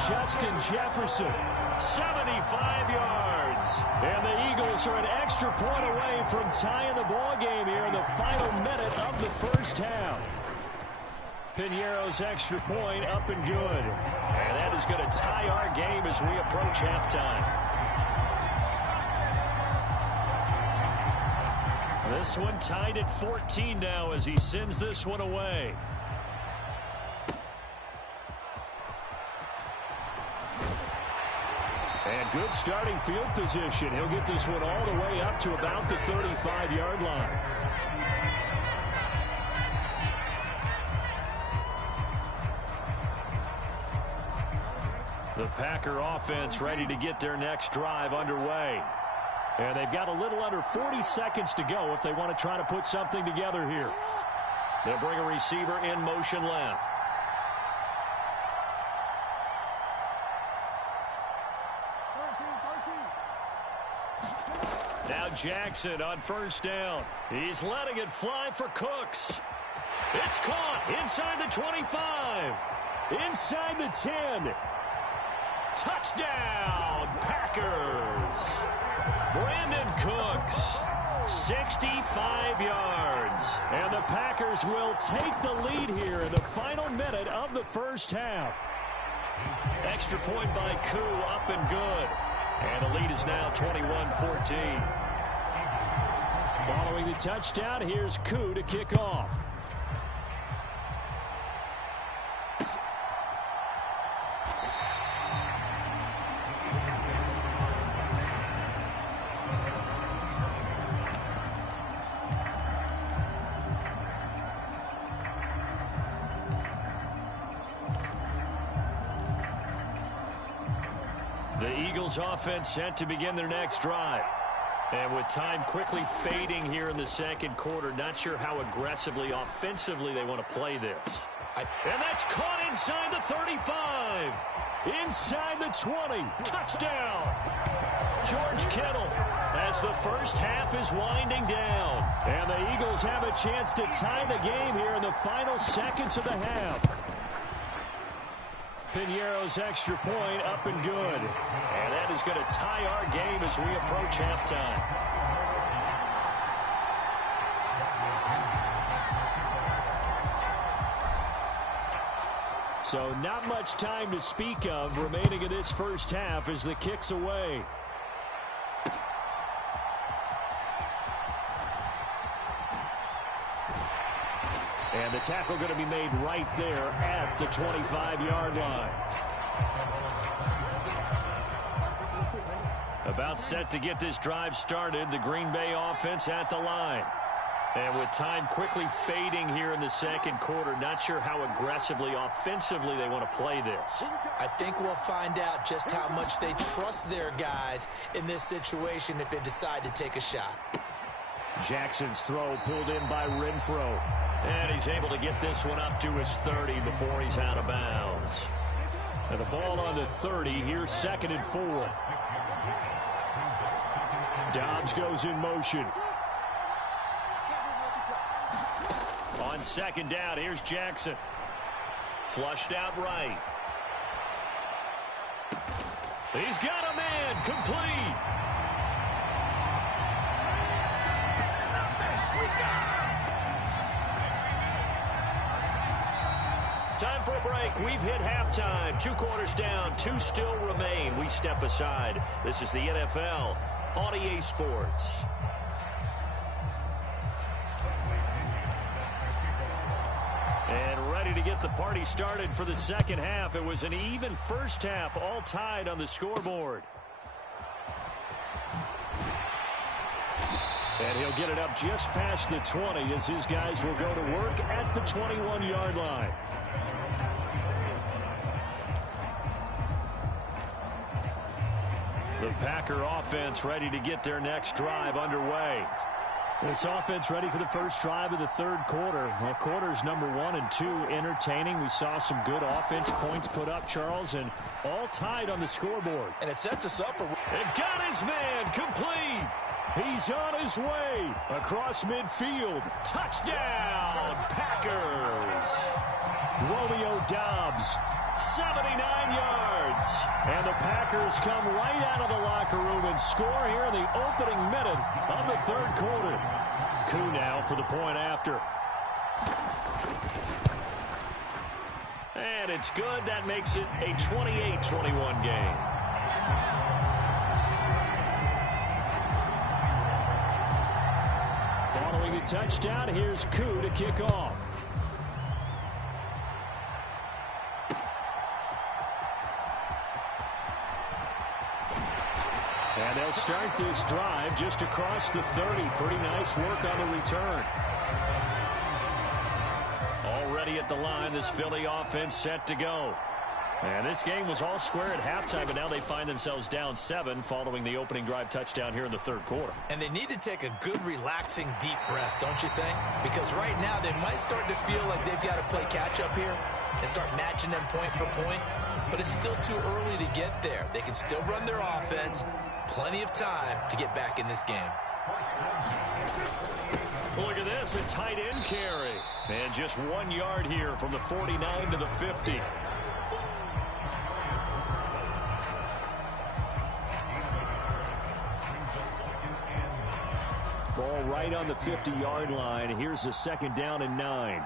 Justin Jefferson, 75 yards. And the Eagles are an extra point away from tying the ball game here in the final minute of the first half. Pinheiro's extra point up and good. And that is going to tie our game as we approach halftime. This one tied at 14 now as he sends this one away. And And good starting field position. He'll get this one all the way up to about the 35-yard line. The Packer offense ready to get their next drive underway. And they've got a little under 40 seconds to go if they want to try to put something together here. They'll bring a receiver in motion left. Now Jackson on first down. He's letting it fly for Cooks. It's caught inside the 25. Inside the 10. Touchdown, Packers. Brandon Cooks, 65 yards. And the Packers will take the lead here in the final minute of the first half. Extra point by Koo, up and good. And the lead is now 21-14. Following the touchdown, here's Koo to kick off. Offense set to begin their next drive. And with time quickly fading here in the second quarter, not sure how aggressively, offensively they want to play this. And that's caught inside the 35. Inside the 20. Touchdown. George Kittle as the first half is winding down. And the Eagles have a chance to tie the game here in the final seconds of the half. Piñeiro's extra point up and good. And that is going to tie our game as we approach halftime. So not much time to speak of remaining in this first half as the kick's away. And the tackle going to be made right there at the 25-yard line. About set to get this drive started, the Green Bay offense at the line. And with time quickly fading here in the second quarter, not sure how aggressively, offensively they want to play this. I think we'll find out just how much they trust their guys in this situation if they decide to take a shot. Jackson's throw pulled in by Renfro. And he's able to get this one up to his 30 before he's out of bounds. And the ball on the 30. Here's 2nd and 4. Dobbs goes in motion. On 2nd down, here's Jackson. Flushed out right. He's got a man. Complete. Time for a break. We've hit halftime. 2 quarters down. 2 still remain. We step aside. This is the NFL on EA Sports. And ready to get the party started for the second half. It was an even first half, all tied on the scoreboard. And he'll get it up just past the 20 as his guys will go to work at the 21-yard line. The Packer offense ready to get their next drive underway. This offense ready for the first drive of the third quarter. Well, quarters number 1 and 2 entertaining. We saw some good offense points put up, Charles, and all tied on the scoreboard. And it sets us up for... And got his man complete. He's on his way across midfield. Touchdown, Packers. Romeo Dobbs, 79 yards. And the Packers come right out of the locker room and score here in the opening minute of the third quarter. Koo now for the point after. And it's good. That makes it a 28-21 game. Following the touchdown, here's Koo to kick off. And they'll start this drive just across the 30. Pretty nice work on the return. Already at the line, this Philly offense set to go. And this game was all square at halftime, but now they find themselves down 7 following the opening drive touchdown here in the third quarter. And they need to take a good, relaxing, deep breath, don't you think? Because right now they might start to feel like they've got to play catch-up here and start matching them point for point. But it's still too early to get there. They can still run their offense. Plenty of time to get back in this game. Look at this, a tight end carry. And just 1 yard here from the 49 to the 50. Ball right on the 50-yard line. Here's a 2nd down and 9.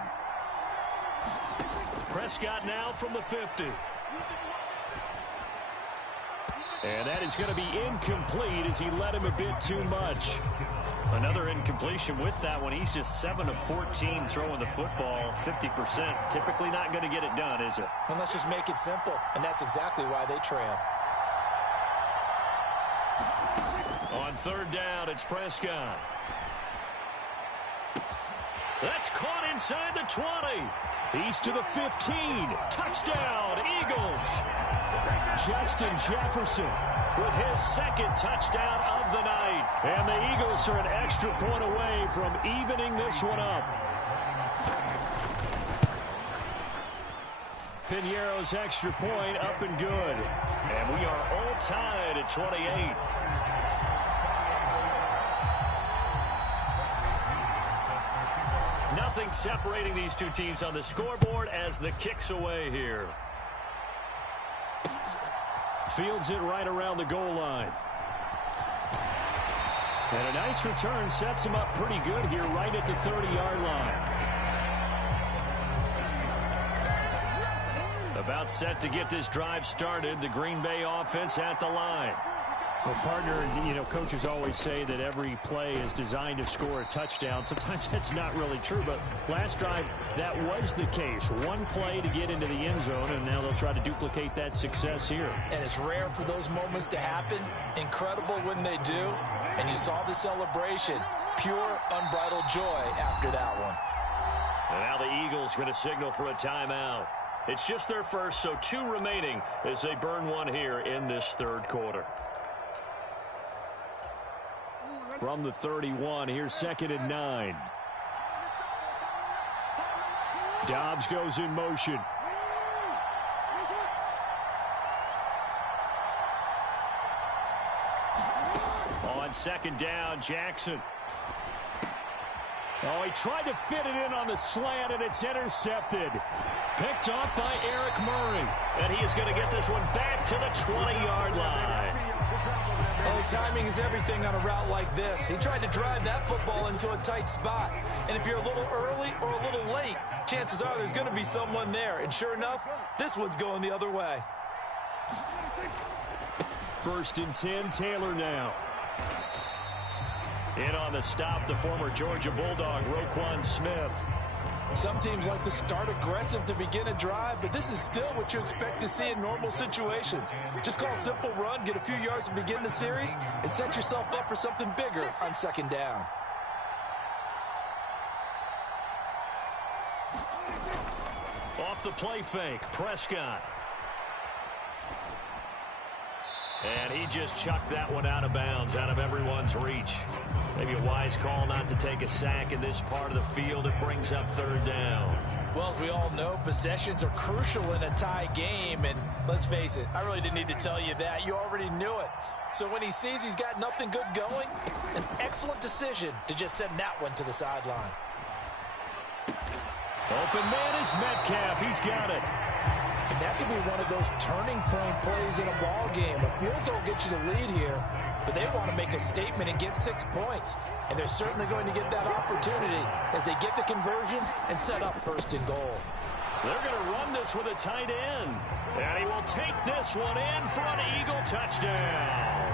Prescott now from the 50. And that is going to be incomplete as he led him a bit too much. Another incompletion with that one. He's just 7 of 14 throwing the football, 50%. Typically not going to get it done, is it? And let's just make it simple. And that's exactly why they trail. On 3rd down, it's Prescott. That's caught inside the 20. He's to the 15. Touchdown, Eagles. Justyn Jefferson With his 2nd touchdown of the night. And the Eagles are an extra point away from evening this one up. Piñeiro's extra point up and good. And we are all tied at 28. Nothing separating these two teams on the scoreboard as the kick's away here. Fields it right around the goal line. And a nice return sets him up pretty good here right at the 30-yard line. About set to get this drive started. The Green Bay offense at the line. Well, partner, you know, coaches always say that every play is designed to score a touchdown. Sometimes that's not really true, but last drive, that was the case. One play to get into the end zone, and now they'll try to duplicate that success here. And it's rare for those moments to happen. Incredible when they do. And you saw the celebration. Pure, unbridled joy after that one. And now the Eagles going to signal for a timeout. It's just their first, so 2 remaining as they burn one here in this third quarter. From the 31, here's 2nd and 9. Dobbs goes in motion. On 2nd down, Jackson. Oh, he tried to fit it in on the slant, and it's intercepted. Picked off by Eric Murray. And he is going to get this one back to the 20-yard line. Oh, timing is everything on a route like this. He tried to drive that football into a tight spot. And if you're a little early or a little late, chances are there's going to be someone there. And sure enough, this one's going the other way. 1st and 10, Taylor now. In on the stop, the former Georgia Bulldog, Roquan Smith. Some teams like to start aggressive to begin a drive, but this is still what you expect to see in normal situations. Just call a simple run, get a few yards to begin the series, and set yourself up for something bigger on 2nd down. Off the play fake, Prescott. And he just chucked that one out of bounds, out of everyone's reach. Maybe a wise call not to take a sack in this part of the field. It brings up 3rd down. Well, as we all know, possessions are crucial in a tie game. And let's face it, I really didn't need to tell you that. You already knew it. So when he sees he's got nothing good going, an excellent decision to just send that one to the sideline. Open man is Metcalf. He's got it. And that could be one of those turning point plays in a ball game. A field goal gets you the lead here, but they want to make a statement and get 6 points. And they're certainly going to get that opportunity as they get the conversion and set up 1st and goal. They're going to run this with a tight end. And he will take this one in for an Eagle touchdown.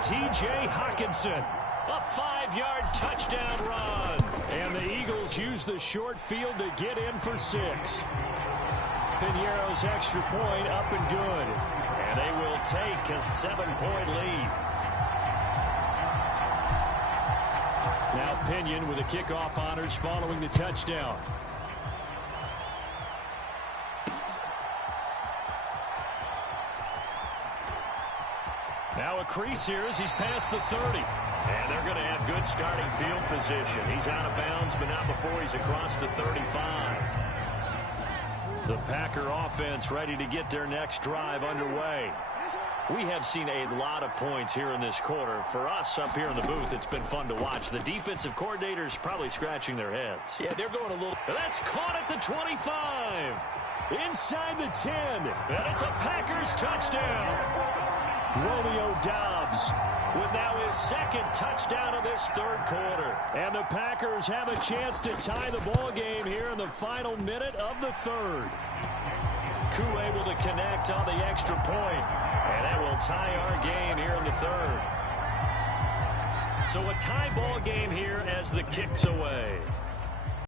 T.J. Hockenson, a 5-yard touchdown run. And the Eagles use the short field to get in for 6. Piñeiro's extra point up and good. And they will take a 7-point lead. Now Pinion with the kickoff honors following the touchdown. Now a crease here as he's past the 30. And they're going to have good starting field position. He's out of bounds, but not before he's across the 35. The Packer offense ready to get their next drive underway. We have seen a lot of points here in this quarter. For us up here in the booth, it's been fun to watch. The defensive coordinators probably scratching their heads. Yeah, they're going a little... That's caught at the 25. Inside the 10. And it's a Packers touchdown. Romeo Doubs with now his second touchdown of this third quarter. And the Packers have a chance to tie the ball game here in the final minute of the third. Koo able to connect on the extra point. And that will tie our game here in the third. So a tie ball game here as the kick's away.